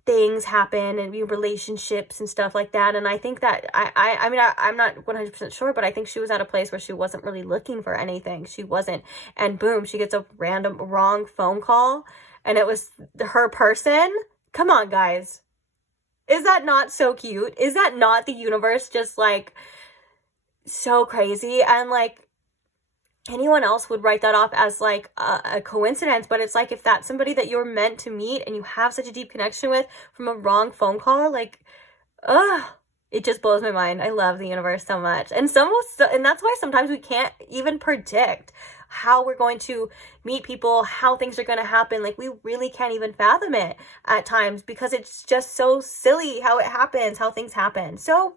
things happen and relationships and stuff like that. And I think that I mean, I'm not 100% sure, but I think she was at a place where she wasn't really looking for anything. She wasn't, and boom, she gets a random wrong phone call, and it was her person. Come on, guys. Is that not so cute? Is that not the universe just like so crazy? And like anyone else would write that off as like a coincidence, but it's like if that's somebody that you're meant to meet and you have such a deep connection with from a wrong phone call, like it just blows my mind. I love the universe so much. And that's why sometimes we can't even predict how we're going to meet people, how things are going to happen. Like, we really can't even fathom it at times because it's just so silly how it happens, how things happen. So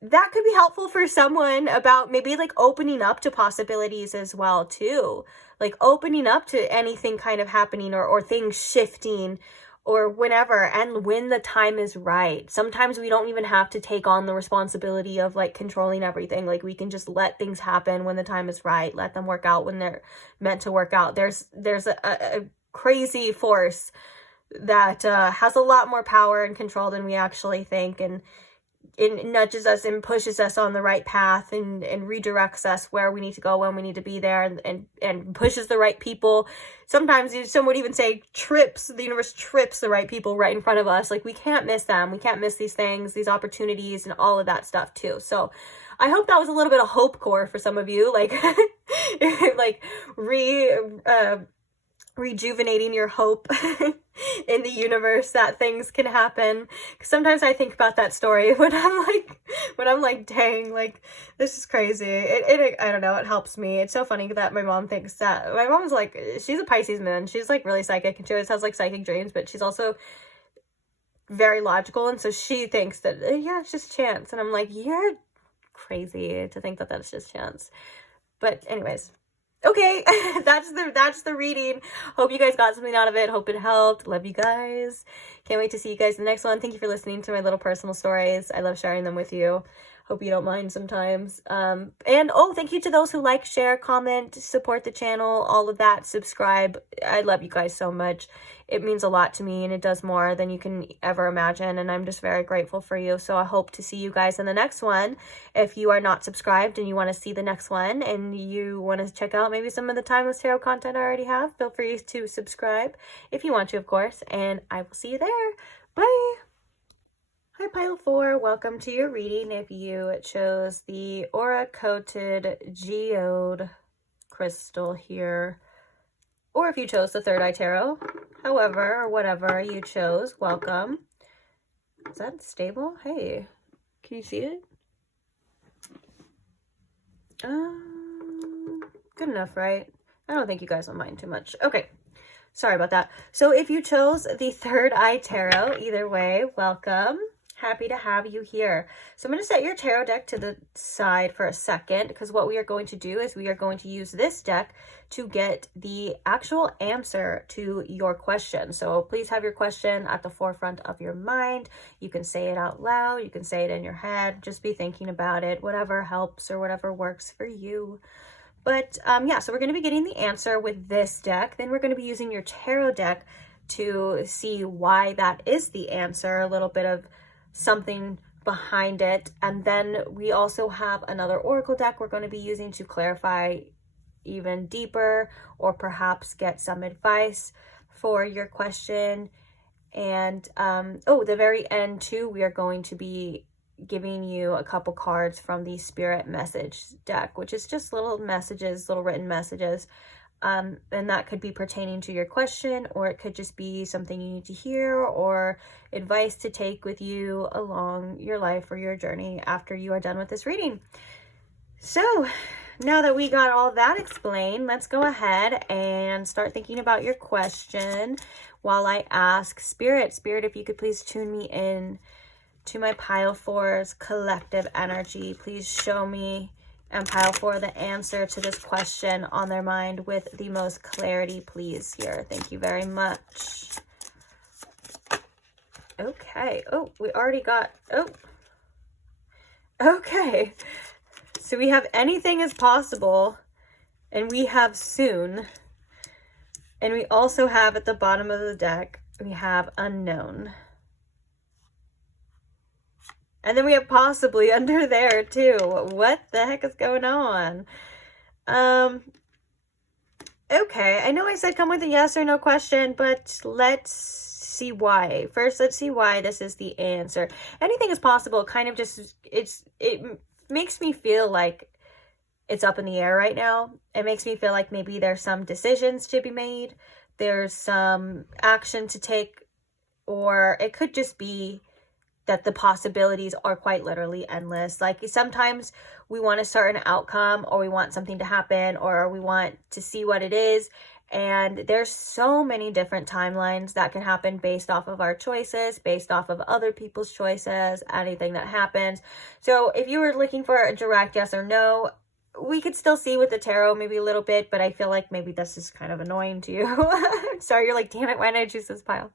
that could be helpful for someone about maybe like opening up to possibilities as well too. Like opening up to anything kind of happening or things shifting or whenever, and when the time is right. Sometimes we don't even have to take on the responsibility of like controlling everything. Like, we can just let things happen when the time is right. Let them work out when they're meant to work out. There's a crazy force that has a lot more power and control than we actually think, and it nudges us and pushes us on the right path and redirects us where we need to go when we need to be there, and pushes the right people. Sometimes some would even say the universe trips the right people right in front of us. Like, we can't miss them. We can't miss these things, these opportunities, and all of that stuff too. So I hope that was a little bit of hope core for some of you, like, like rejuvenating your hope in the universe that things can happen. 'Cause sometimes I think about that story when I'm like, dang, like, this is crazy. I don't know, it helps me. It's so funny that my mom thinks that. My mom's like, she's a Pisces moon. She's like really psychic, and she always has like psychic dreams, but she's also very logical, and so she thinks that, yeah, it's just chance. And I'm like, you're crazy to think that that's just chance. But anyways, okay, that's the reading. Hope you guys got something out of it. Hope it helped. Love you guys. Can't wait to see you guys in the next one. Thank you for listening to my little personal stories. I love sharing them with you. Hope you don't mind sometimes. And thank you to those who like, share, comment, support the channel, all of that, subscribe. I love you guys so much. It means a lot to me, and it does more than you can ever imagine, and I'm just very grateful for you. So I hope to see you guys in the next one. If you are not subscribed and you want to see the next one, and you want to check out maybe some of the timeless tarot content I already have, feel free to subscribe if you want to, of course, and I will see you there. Bye! Hi Pile 4, welcome to your reading. If you chose the Aura Coated Geode crystal here, or if you chose the Third Eye Tarot, however or whatever you chose, welcome. Is that stable? Hey, can you see it? Good enough, right? I don't think you guys will mind too much. Okay, sorry about that. So if you chose the Third Eye Tarot, either way, welcome. Happy to have you here. So I'm going to set your tarot deck to the side for a second, because what we are going to do is we are going to use this deck to get the actual answer to your question. So please have your question at the forefront of your mind. You can say it out loud. You can say it in your head. Just be thinking about it, whatever helps or whatever works for you. But yeah, so we're going to be getting the answer with this deck. Then we're going to be using your tarot deck to see why that is the answer, a little bit of something behind it. And then we also have another oracle deck we're going to be using to clarify even deeper, or perhaps get some advice for your question. And the very end too, we are going to be giving you a couple cards from the Spirit Message deck, which is just little messages, little written messages. And that could be pertaining to your question, or it could just be something you need to hear, or advice to take with you along your life or your journey after you are done with this reading. So now that we got all that explained, let's go ahead and start thinking about your question while I ask Spirit, if you could please tune me in to my Pile 4's collective energy. Please show me and Pile 4 the answer to this question on their mind with the most clarity, please, here. Thank you very much. Okay. Oh, we already got... Oh. Okay. So we have anything is possible, and we have soon. And we also have at the bottom of the deck, we have unknown. And then we have possibly under there too. What the heck is going on? Okay, I know I said come with a yes or no question, but let's see why. First, let's see why this is the answer. Anything is possible, kind of just, it makes me feel like it's up in the air right now. It makes me feel like maybe there's some decisions to be made. There's some action to take, or it could just be that the possibilities are quite literally endless. Like sometimes we want a certain outcome, or we want something to happen, or we want to see what it is. And there's so many different timelines that can happen based off of our choices, based off of other people's choices, anything that happens. So if you were looking for a direct yes or no, we could still see with the tarot maybe a little bit, but I feel like maybe this is kind of annoying to you. Sorry, you're like, damn it, why did I choose this pile?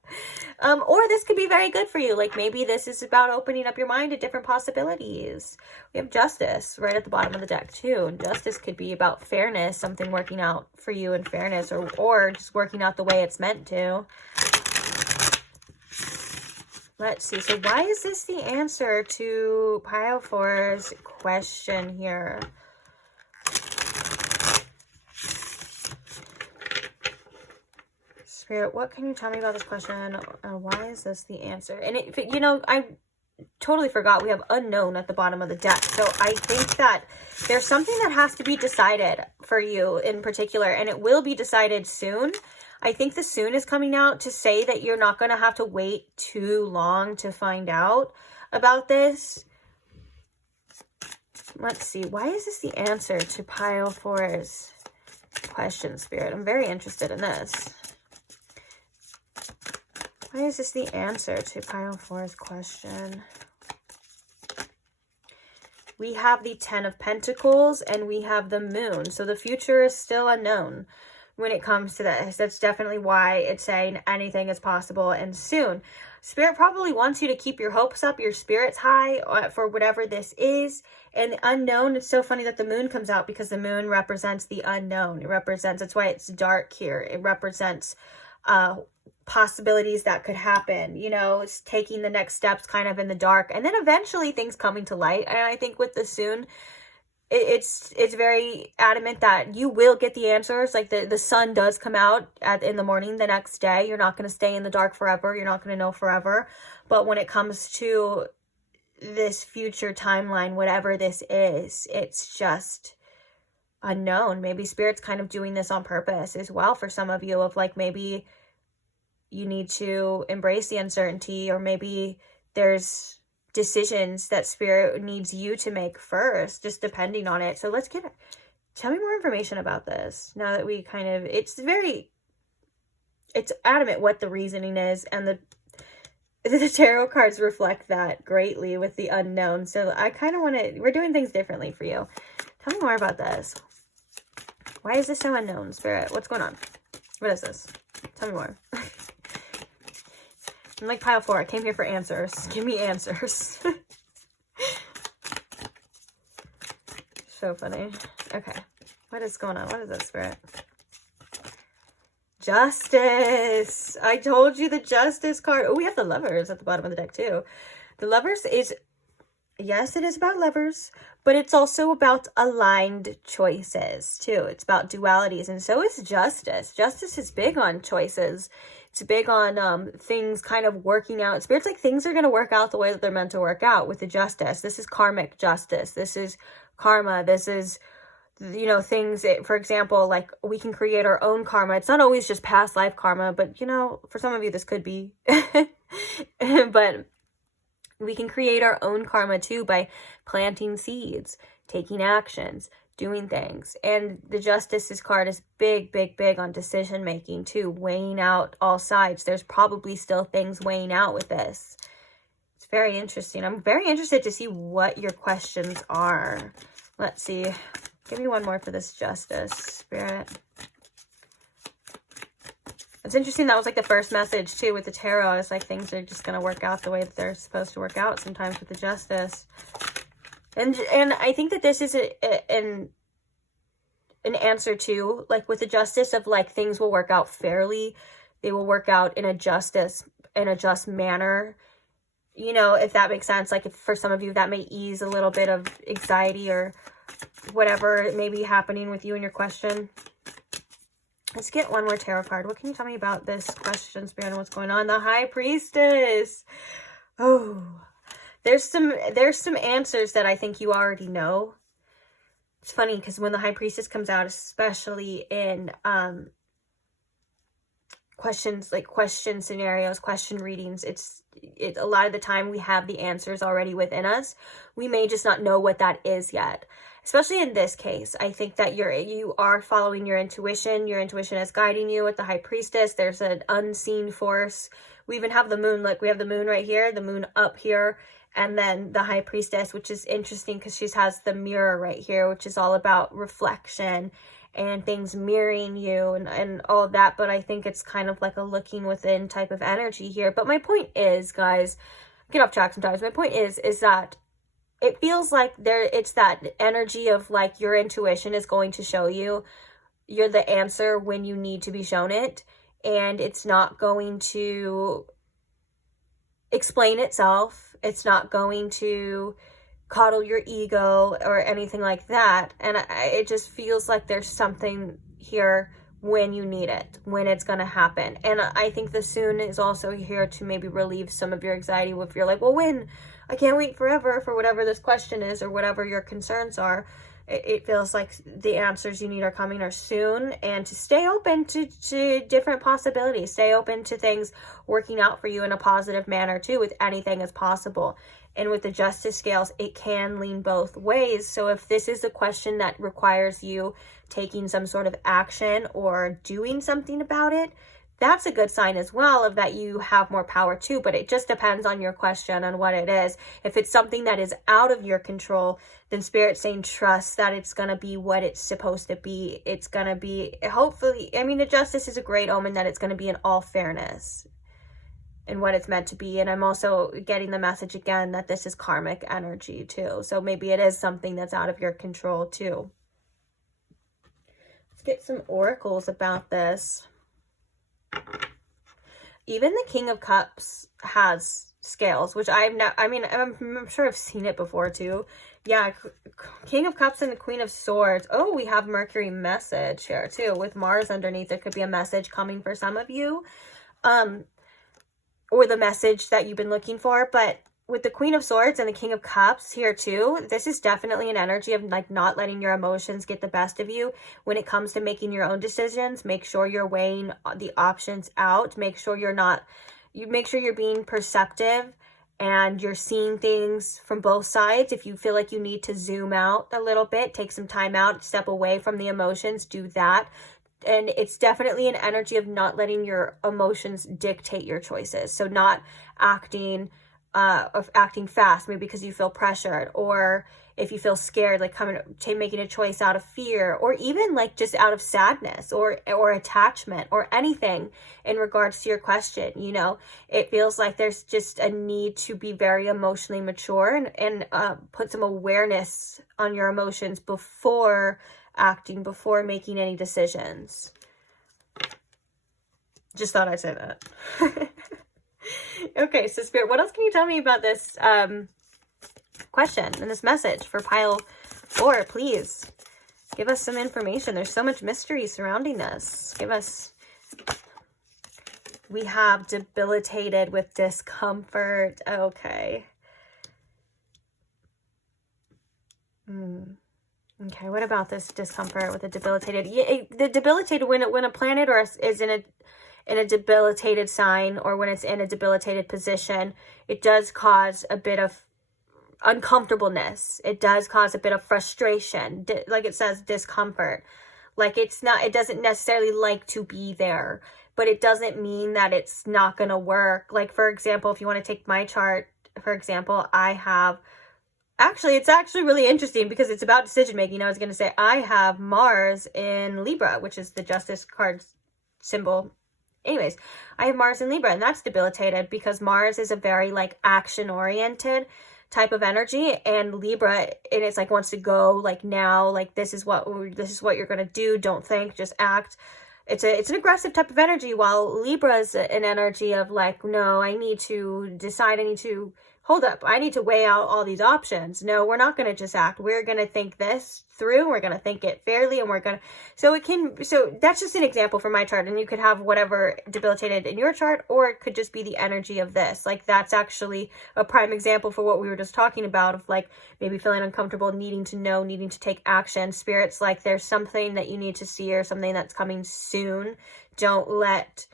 Or this could be very good for you. Like maybe this is about opening up your mind to different possibilities. We have justice right at the bottom of the deck too. And justice could be about fairness, something working out for you in fairness, or just working out the way it's meant to. Let's see. So why is this the answer to Pile 4's question here? Spirit, what can you tell me about this question? Why is this the answer? And you know, I totally forgot we have unknown at the bottom of the deck. So I think that there's something that has to be decided for you in particular, and it will be decided soon. I think the soon is coming out to say that you're not going to have to wait too long to find out about this. Let's see. Why is this the answer to pile 4's question, Spirit? I'm very interested in this. Why is this the answer to pile 4's question? We have the 10 of Pentacles and we have the moon. So the future is still unknown when it comes to this. That's definitely why it's saying anything is possible and soon. Spirit probably wants you to keep your hopes up, your spirits high for whatever this is. And the unknown, it's so funny that the moon comes out because the moon represents the unknown. It represents, that's why it's dark here. It represents possibilities that could happen, you know, it's taking the next steps kind of in the dark, and then eventually things coming to light. And I think with the soon, it's very adamant that you will get the answers. Like the sun does come out in the morning the next day. You're not going to stay in the dark forever. You're not going to know forever. But when it comes to this future timeline, whatever this is, it's just unknown. Maybe Spirit's kind of doing this on purpose as well for some of you, of like, maybe you need to embrace the uncertainty, or maybe there's decisions that Spirit needs you to make first, just depending on it. So let's tell me more information about this now that we kind of, it's adamant what the reasoning is, and the tarot cards reflect that greatly with the unknown. So I kind of want to, we're doing things differently for you. Tell me more about this. Why is this so unknown, Spirit? What's going on? What is this? Tell me more. I'm like pile 4. I came here for answers. Give me answers. So funny. Okay. What is going on? What is this, Spirit? Justice. I told you the Justice card. Oh, we have the Lovers at the bottom of the deck too. The Lovers is, yes, it is about lovers, but it's also about aligned choices too. It's about dualities, and so is Justice. Justice is big on choices. It's big on things kind of working out. Spirit's like, things are going to work out the way that they're meant to work out with the Justice. This is karmic justice. This is karma. This is, you know, things, for example, like we can create our own karma. It's not always just past life karma, but, you know, for some of you, this could be. But we can create our own karma too by planting seeds, taking actions, doing things. And the Justice's card is big, big, big on decision making too, weighing out all sides. There's probably still things weighing out with this. It's very interesting. I'm very interested to see what your questions are. Let's see. Give me one more for this Justice, Spirit. It's interesting. That was like the first message too with the tarot. I was like, things are just going to work out the way that they're supposed to work out sometimes with the Justice. And I think that this is an answer to, like with the Justice, of like, things will work out fairly. They will work out in a just manner. You know, if that makes sense. Like, if for some of you that may ease a little bit of anxiety or whatever may be happening with you and your question. Let's get one more tarot card. What can you tell me about this question, Spirit, and what's going on? The High Priestess. Oh, there's some answers that I think you already know. It's funny because when the High Priestess comes out, especially in questions, like question scenarios, question readings, it's a lot of the time we have the answers already within us. We may just not know what that is yet. Especially in this case, I think that you are following your intuition. Your intuition is guiding you with the High Priestess. There's an unseen force. We even have the moon. Like, we have the moon right here, the moon up here, and then the High Priestess, which is interesting because she has the mirror right here, which is all about reflection and things mirroring you and all of that. But I think it's kind of like a looking within type of energy here. But my point is, guys, get off track sometimes. My point is that it feels like it's that energy of like your intuition is going to show you you're the answer when you need to be shown it, and it's not going to explain itself. It's not going to coddle your ego or anything like that. And it just feels like there's something here when you need it, when it's going to happen. And I think the soon is also here to maybe relieve some of your anxiety if you're like, well, when? I can't wait forever for whatever this question is or whatever your concerns are. It feels like the answers you need are coming or soon, and to stay open to different possibilities. Stay open to things working out for you in a positive manner too, with anything as possible. And with the justice scales, it can lean both ways. So if this is a question that requires you taking some sort of action or doing something about it, that's a good sign as well of that you have more power too. But it just depends on your question and what it is. If it's something that is out of your control, then Spirit's saying trust that it's going to be what it's supposed to be. It's going to be, hopefully, I mean, the justice is a great omen that it's going to be in all fairness and what it's meant to be. And I'm also getting the message again that this is karmic energy too. So maybe it is something that's out of your control too. Let's get some oracles about this. Even the King of Cups has scales, which I'm sure I've seen it before too. Yeah, King of Cups and the Queen of Swords. Oh, we have Mercury message here too with Mars underneath. There could be a message coming for some of you. Or the message that you've been looking for. But with the Queen of Swords and the King of Cups here too, this is definitely an energy of like not letting your emotions get the best of you when it comes to making your own decisions. Make sure you're weighing the options out. Make sure you're being perceptive and you're seeing things from both sides. If you feel like you need to zoom out a little bit, take some time out, step away from the emotions, do that. And it's definitely an energy of not letting your emotions dictate your choices. So not acting fast, maybe because you feel pressured, or if you feel scared, like making a choice out of fear, or even like just out of sadness or attachment or anything in regards to your question. You know, it feels like there's just a need to be very emotionally mature and put some awareness on your emotions before acting, before making any decisions. Just thought I'd say that. Okay, so Spirit, what else can you tell me about this question and this message for pile 4? Please give us some information. There's so much mystery surrounding this. Give us... We have debilitated with discomfort. Okay. Okay, what about this discomfort with the debilitated? The debilitated, when a planet is in a debilitated sign, or when it's in a debilitated position, it does cause a bit of uncomfortableness. It does cause a bit of frustration, like it says, discomfort. Like it doesn't necessarily like to be there, but it doesn't mean that it's not going to work. Like, for example, if you want to take my chart, for example, I have... Actually, it's actually really interesting because it's about decision making. I was going to say I have Mars in Libra, which is the Justice card symbol. Anyways, I have Mars in Libra, and that's debilitated because Mars is a very like action oriented type of energy, and Libra, and it's like wants to go like now, like this is what you're going to do. Don't think, just act. It's an aggressive type of energy, while Libra is an energy of like, no, I need to decide. I need to hold up. I need to weigh out all these options. No, we're not going to just act. We're going to think this through. We're going to think it fairly, and we're going to, so that's just an example for my chart. And you could have whatever debilitated in your chart, or it could just be the energy of this. Like that's actually a prime example for what we were just talking about, of like maybe feeling uncomfortable, needing to know, needing to take action. Spirit's like, there's something that you need to see, or something that's coming soon. Don't let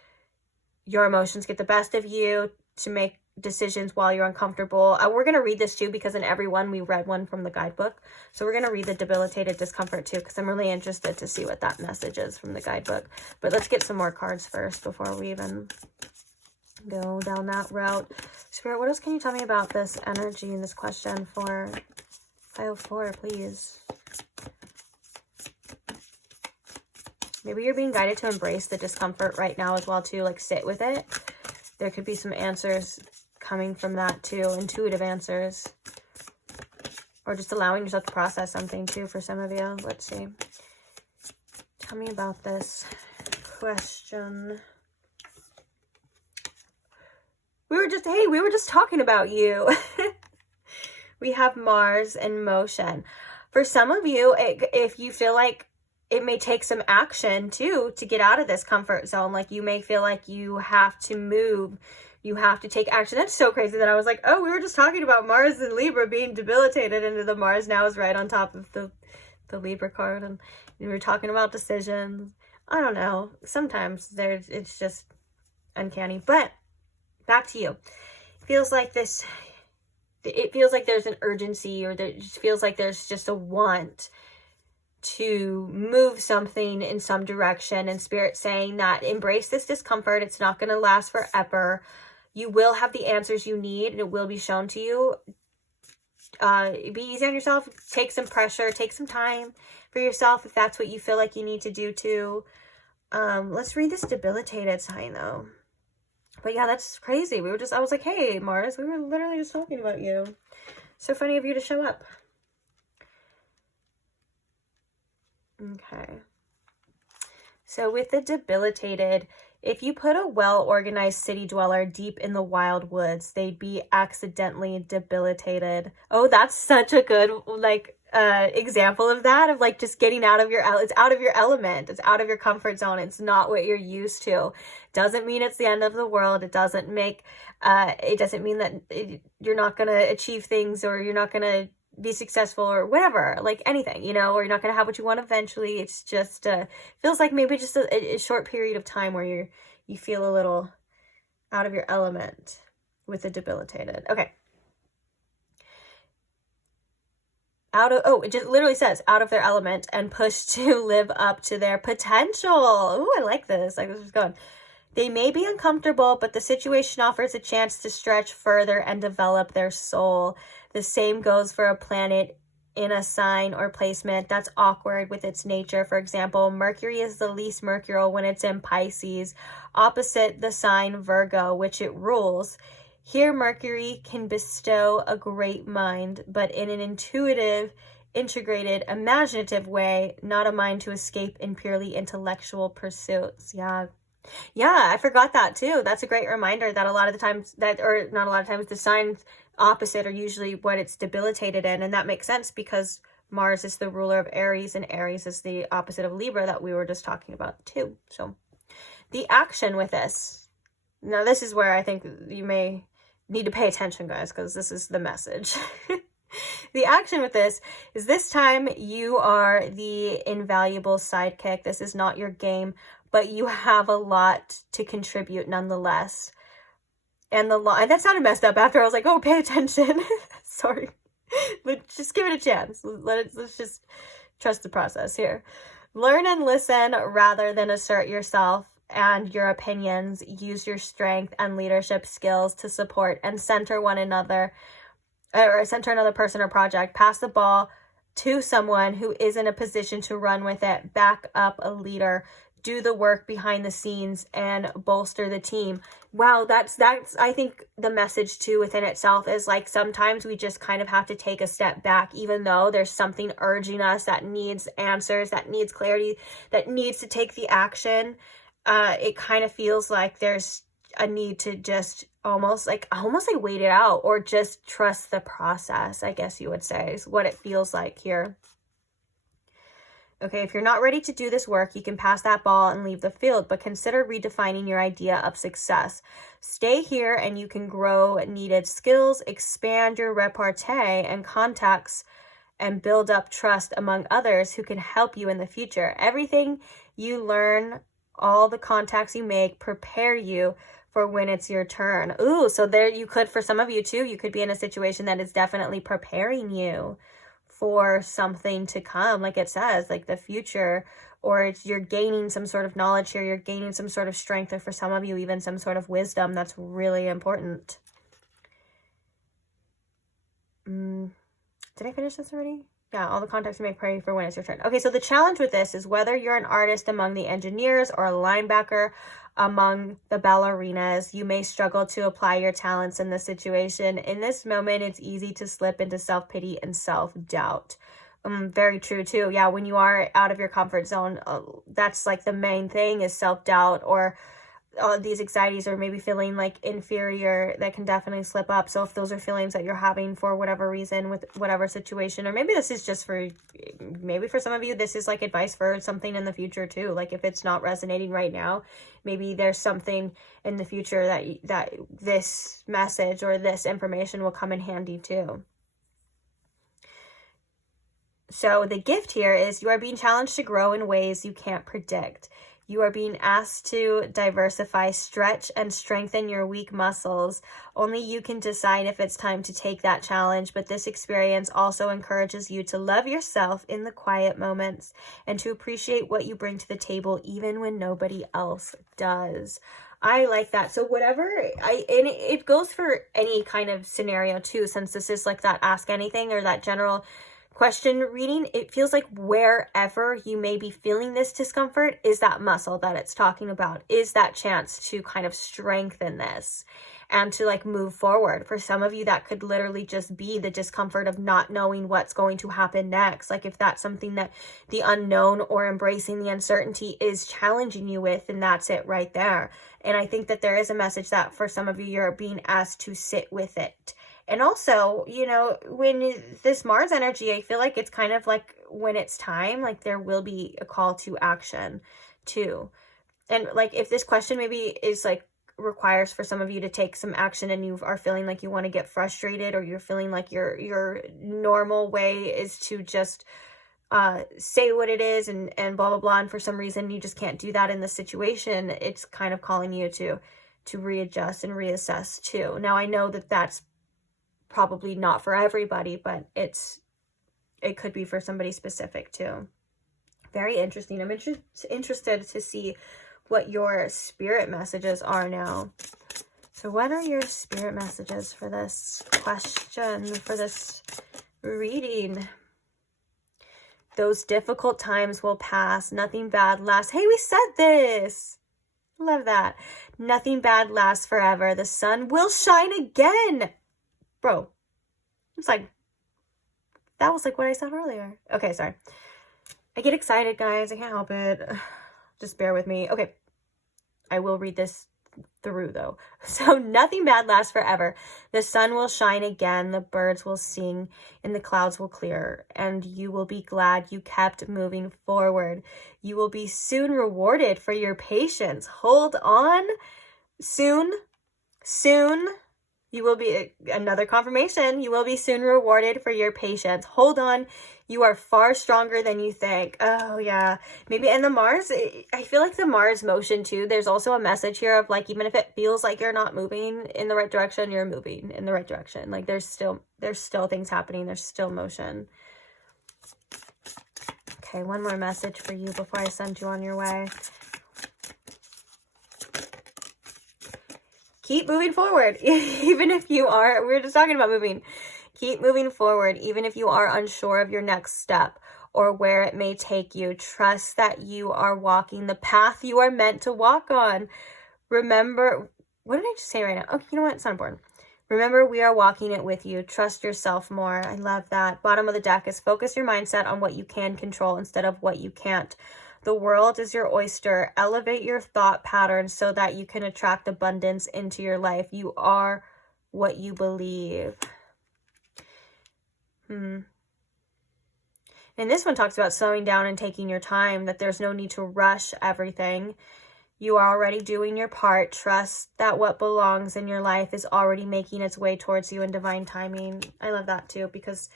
your emotions get the best of you to make decisions while you're uncomfortable. We're going to read this too, because in every one we read one from the guidebook. So we're going to read the debilitated discomfort too, because I'm really interested to see what that message is from the guidebook. But let's get some more cards first before we even go down that route. Spirit, what else can you tell me about this energy and this question for pile 4, please? Maybe you're being guided to embrace the discomfort right now as well too, like sit with it. There could be some answers coming from that too, intuitive answers, or just allowing yourself to process something too for some of you. Let's see. Tell me about this question. We were just talking about you. We have Mars in motion. For some of you, if you feel like it may take some action too to get out of this comfort zone. Like you may feel like you have to move You have to take action. That's so crazy that I was like, oh, we were just talking about Mars and Libra being debilitated, and the Mars now is right on top of the Libra card, and we were talking about decisions. I don't know. Sometimes it's just uncanny. But back to you. It feels like there's an urgency, or it just feels like there's just a want to move something in some direction, and Spirit saying that embrace this discomfort. It's not going to last forever. You will have the answers you need, and it will be shown to you. Be easy on yourself. Take some pressure. Take some time for yourself if that's what you feel like you need to do too. Let's read this debilitated sign though. But yeah, that's crazy. I was like, hey, Mars, we were literally just talking about you. So funny of you to show up. Okay. So with the debilitated, if you put a well-organized city dweller deep in the wild woods, they'd be accidentally debilitated. Oh, that's such a good, example of that, of like just getting out of it's out of your element. It's out of your comfort zone. It's not what you're used to. Doesn't mean it's the end of the world. It doesn't mean that you're not going to achieve things, or you're not going to be successful, or whatever, like anything, or you're not going to have what you want eventually. It's just feels like maybe just a short period of time where you feel a little out of your element with the debilitated. Okay. It just literally says out of their element and pushed to live up to their potential. Oh, I like this. Like, this is going. They may be uncomfortable, but the situation offers a chance to stretch further and develop their soul. The same goes for a planet in a sign or placement that's awkward with its nature. For example, Mercury is the least mercurial when it's in Pisces, opposite the sign Virgo, which it rules. Here, Mercury can bestow a great mind, but in an intuitive, integrated, imaginative way, not a mind to escape in purely intellectual pursuits. Yeah, I forgot that too. That's a great reminder that the signs opposite are usually what it's debilitated in. And that makes sense because Mars is the ruler of Aries, and Aries is the opposite of Libra that we were just talking about too. So the action with this. Now, this is where I think you may need to pay attention, guys, because this is the message. The action with this time you are the invaluable sidekick. This is not your game, but you have a lot to contribute nonetheless. And that sounded messed up after I was like, oh, pay attention. Sorry. But just give it a chance. Let's just trust the process here. Learn and listen rather than assert yourself and your opinions. Use your strength and leadership skills to support and center one another, or center another person or project. Pass the ball to someone who is in a position to run with it. Back up a leader. Do the work behind the scenes and bolster the team. Wow, that's I think the message too within itself is like sometimes we just kind of have to take a step back, even though there's something urging us that needs answers, that needs clarity, that needs to take the action. It kind of feels like there's a need to just almost like wait it out, or just trust the process, I guess you would say, is what it feels like here. Okay, if you're not ready to do this work, you can pass that ball and leave the field, but consider redefining your idea of success. Stay here and you can grow needed skills, expand your repartee and contacts, and build up trust among others who can help you in the future. Everything you learn, all the contacts you make, prepare you for when it's your turn. Ooh, so there you could, for some of you too, you could be in a situation that is definitely preparing you for something to come, like it says, like the future, or you're gaining some sort of knowledge here, you're gaining some sort of strength, or for some of you, even some sort of wisdom that's really important. Did I finish this already? Yeah, all the contacts you make, pray for when it's your turn. Okay, so the challenge with this is whether you're an artist among the engineers or a linebacker among the ballerinas, you may struggle to apply your talents in this situation. In this moment, it's easy to slip into self-pity and self-doubt. Very true too. Yeah, when you are out of your comfort zone, that's like the main thing is self-doubt, or all of these anxieties or maybe feeling like inferior, that can definitely slip up. So if those are feelings that you're having for whatever reason with whatever situation, or maybe this is just for, maybe for some of you, this is like advice for something in the future too. Like if it's not resonating right now, maybe there's something in the future that this message or this information will come in handy too. So the gift here is you are being challenged to grow in ways you can't predict. You are being asked to diversify, stretch, and strengthen your weak muscles. Only you can decide if it's time to take that challenge, but this experience also encourages you to love yourself in the quiet moments and to appreciate what you bring to the table even when nobody else does. I like that. So whatever, and it goes for any kind of scenario too, since this is like that ask anything or that general question reading. It feels like wherever you may be feeling this discomfort is that muscle that it's talking about, is that chance to kind of strengthen this and to like move forward. For some of you, that could literally just be the discomfort of not knowing what's going to happen next. Like if that's something that the unknown or embracing the uncertainty is challenging you with, then that's it right there. And I think that there is a message that for some of you, you're being asked to sit with it. And also, you know, when this Mars energy, I feel like it's kind of like when it's time, like there will be a call to action too. And like if this question maybe is like requires for some of you to take some action and you are feeling like you want to get frustrated, or you're feeling like your normal way is to just say what it is and blah, blah, blah. And for some reason you just can't do that in this situation. It's kind of calling you to readjust and reassess too. Now I know that that's probably not for everybody, but it could be for somebody specific too. Very interesting. I'm interested to see what your spirit messages are now. So what are your spirit messages for this question, for this reading? Those difficult times will pass. Nothing bad lasts. Hey, we said this. Love that. Nothing bad lasts forever. The sun will shine again. Bro, it's like, that was like what I said earlier. Okay, sorry. I get excited, guys. I can't help it. Just bear with me. Okay, I will read this through, though. So, nothing bad lasts forever. The sun will shine again. The birds will sing, and the clouds will clear. And you will be glad you kept moving forward. You will be soon rewarded for your patience. Hold on. Soon. You will be, another confirmation, you will be soon rewarded for your patience. Hold on. You are far stronger than you think. Oh, yeah. Maybe, and the Mars, I feel like the Mars motion too, there's also a message here of like, even if it feels like you're not moving in the right direction, you're moving in the right direction. Like there's still things happening. There's still motion. Okay, one more message for you before I send you on your way. Keep moving forward, even if you are, we were just talking about moving. Keep moving forward, even if you are unsure of your next step or where it may take you. Trust that you are walking the path you are meant to walk on. Remember, what did I just say right now? Oh, you know what? It's not important. Remember, we are walking it with you. Trust yourself more. I love that. Bottom of the deck is focus your mindset on what you can control instead of what you can't. The world is your oyster. Elevate your thought patterns so that you can attract abundance into your life. You are what you believe. And this one talks about slowing down and taking your time, that there's no need to rush everything. You are already doing your part. Trust that what belongs in your life is already making its way towards you in divine timing. I love that too, because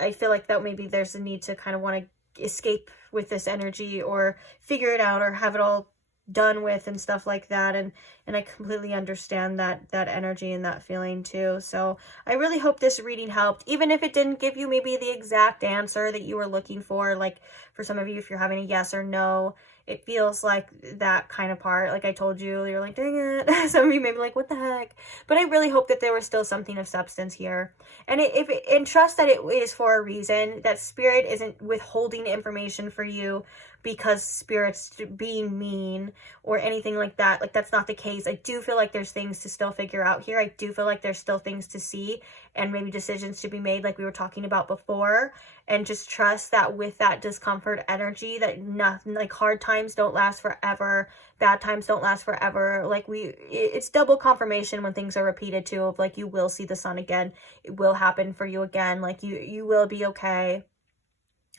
I feel like that maybe there's a need to kind of want to escape with this energy or figure it out or have it all done with and stuff like that, and I completely understand that energy and that feeling too. So I really hope this reading helped, even if it didn't give you maybe the exact answer that you were looking for. Like for some of you, if you're having a yes or no, it feels like that kind of part. Like I told you, you're like, dang it. Some of you may be like, what the heck? But I really hope that there was still something of substance here. And and trust that it is for a reason, that spirit isn't withholding information for you because spirit's being mean or anything like that. Like that's not the case. I do feel like there's things to still figure out here. I do feel like there's still things to see and maybe decisions to be made like we were talking about before. and just trust that with that discomfort energy, that nothing, like hard times don't last forever, bad times don't last forever. Like it's double confirmation when things are repeated too, of like, you will see the sun again, it will happen for you again, like you will be okay.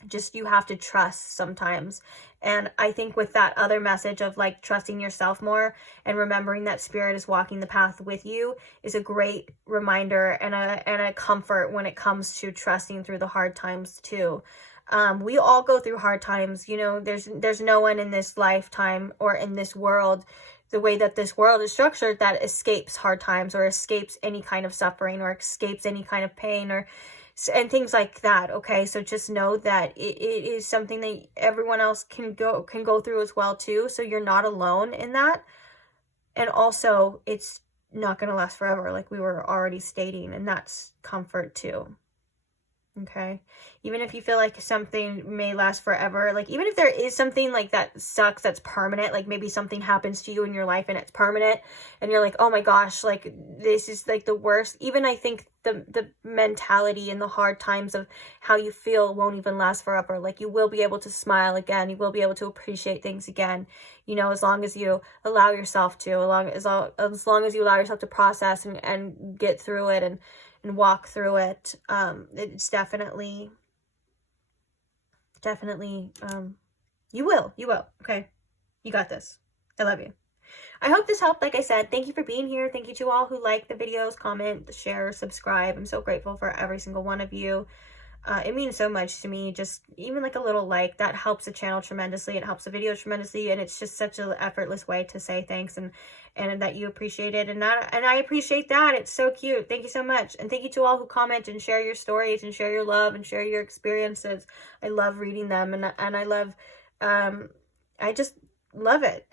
Just, you have to trust sometimes. And I think with that other message of like trusting yourself more and remembering that spirit is walking the path with you is a great reminder and a comfort when it comes to trusting through the hard times too. We all go through hard times, you know. There's no one in this lifetime or in this world, the way that this world is structured, that escapes hard times or escapes any kind of suffering or escapes any kind of pain or and things like that. Okay, so just know that it is something that everyone else can go through as well too, so you're not alone in that. And also, it's not going to last forever, like we were already stating, and that's comfort too. Okay, even if you feel like something may last forever, like even if there is something like that sucks, that's permanent, like maybe something happens to you in your life and it's permanent and you're like, oh my gosh, like this is like the worst, even I think the mentality and the hard times of how you feel won't even last forever. Like you will be able to smile again, you will be able to appreciate things again, you know, as long as you allow yourself to, as long as you allow yourself to process and get through it and walk through it. It's definitely, you will, okay? You got this. I love you. I hope this helped. Like I said, thank you for being here. Thank you to all who like the videos, comment, share, subscribe. I'm so grateful for every single one of you. It means so much to me. Just even like a little like, that helps the channel tremendously. It helps the video tremendously, and it's just such an effortless way to say thanks and that you appreciate it, and I appreciate that. It's so cute. Thank you so much. And thank you to all who comment and share your stories and share your love and share your experiences. I love reading them, and I love I just love it.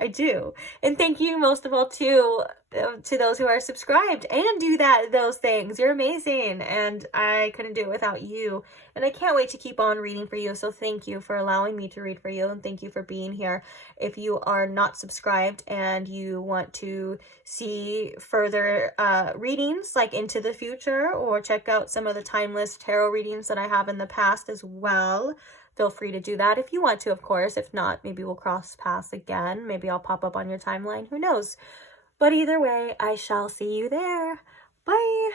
I do. And thank you most of all to those who are subscribed and do those things. You're amazing, and I couldn't do it without you. And I can't wait to keep on reading for you. So thank you for allowing me to read for you, and thank you for being here. If you are not subscribed and you want to see further readings like into the future, or check out some of the timeless tarot readings that I have in the past as well, feel free to do that if you want to, of course. If not, maybe we'll cross paths again. Maybe I'll pop up on your timeline. Who knows? But either way, I shall see you there. Bye.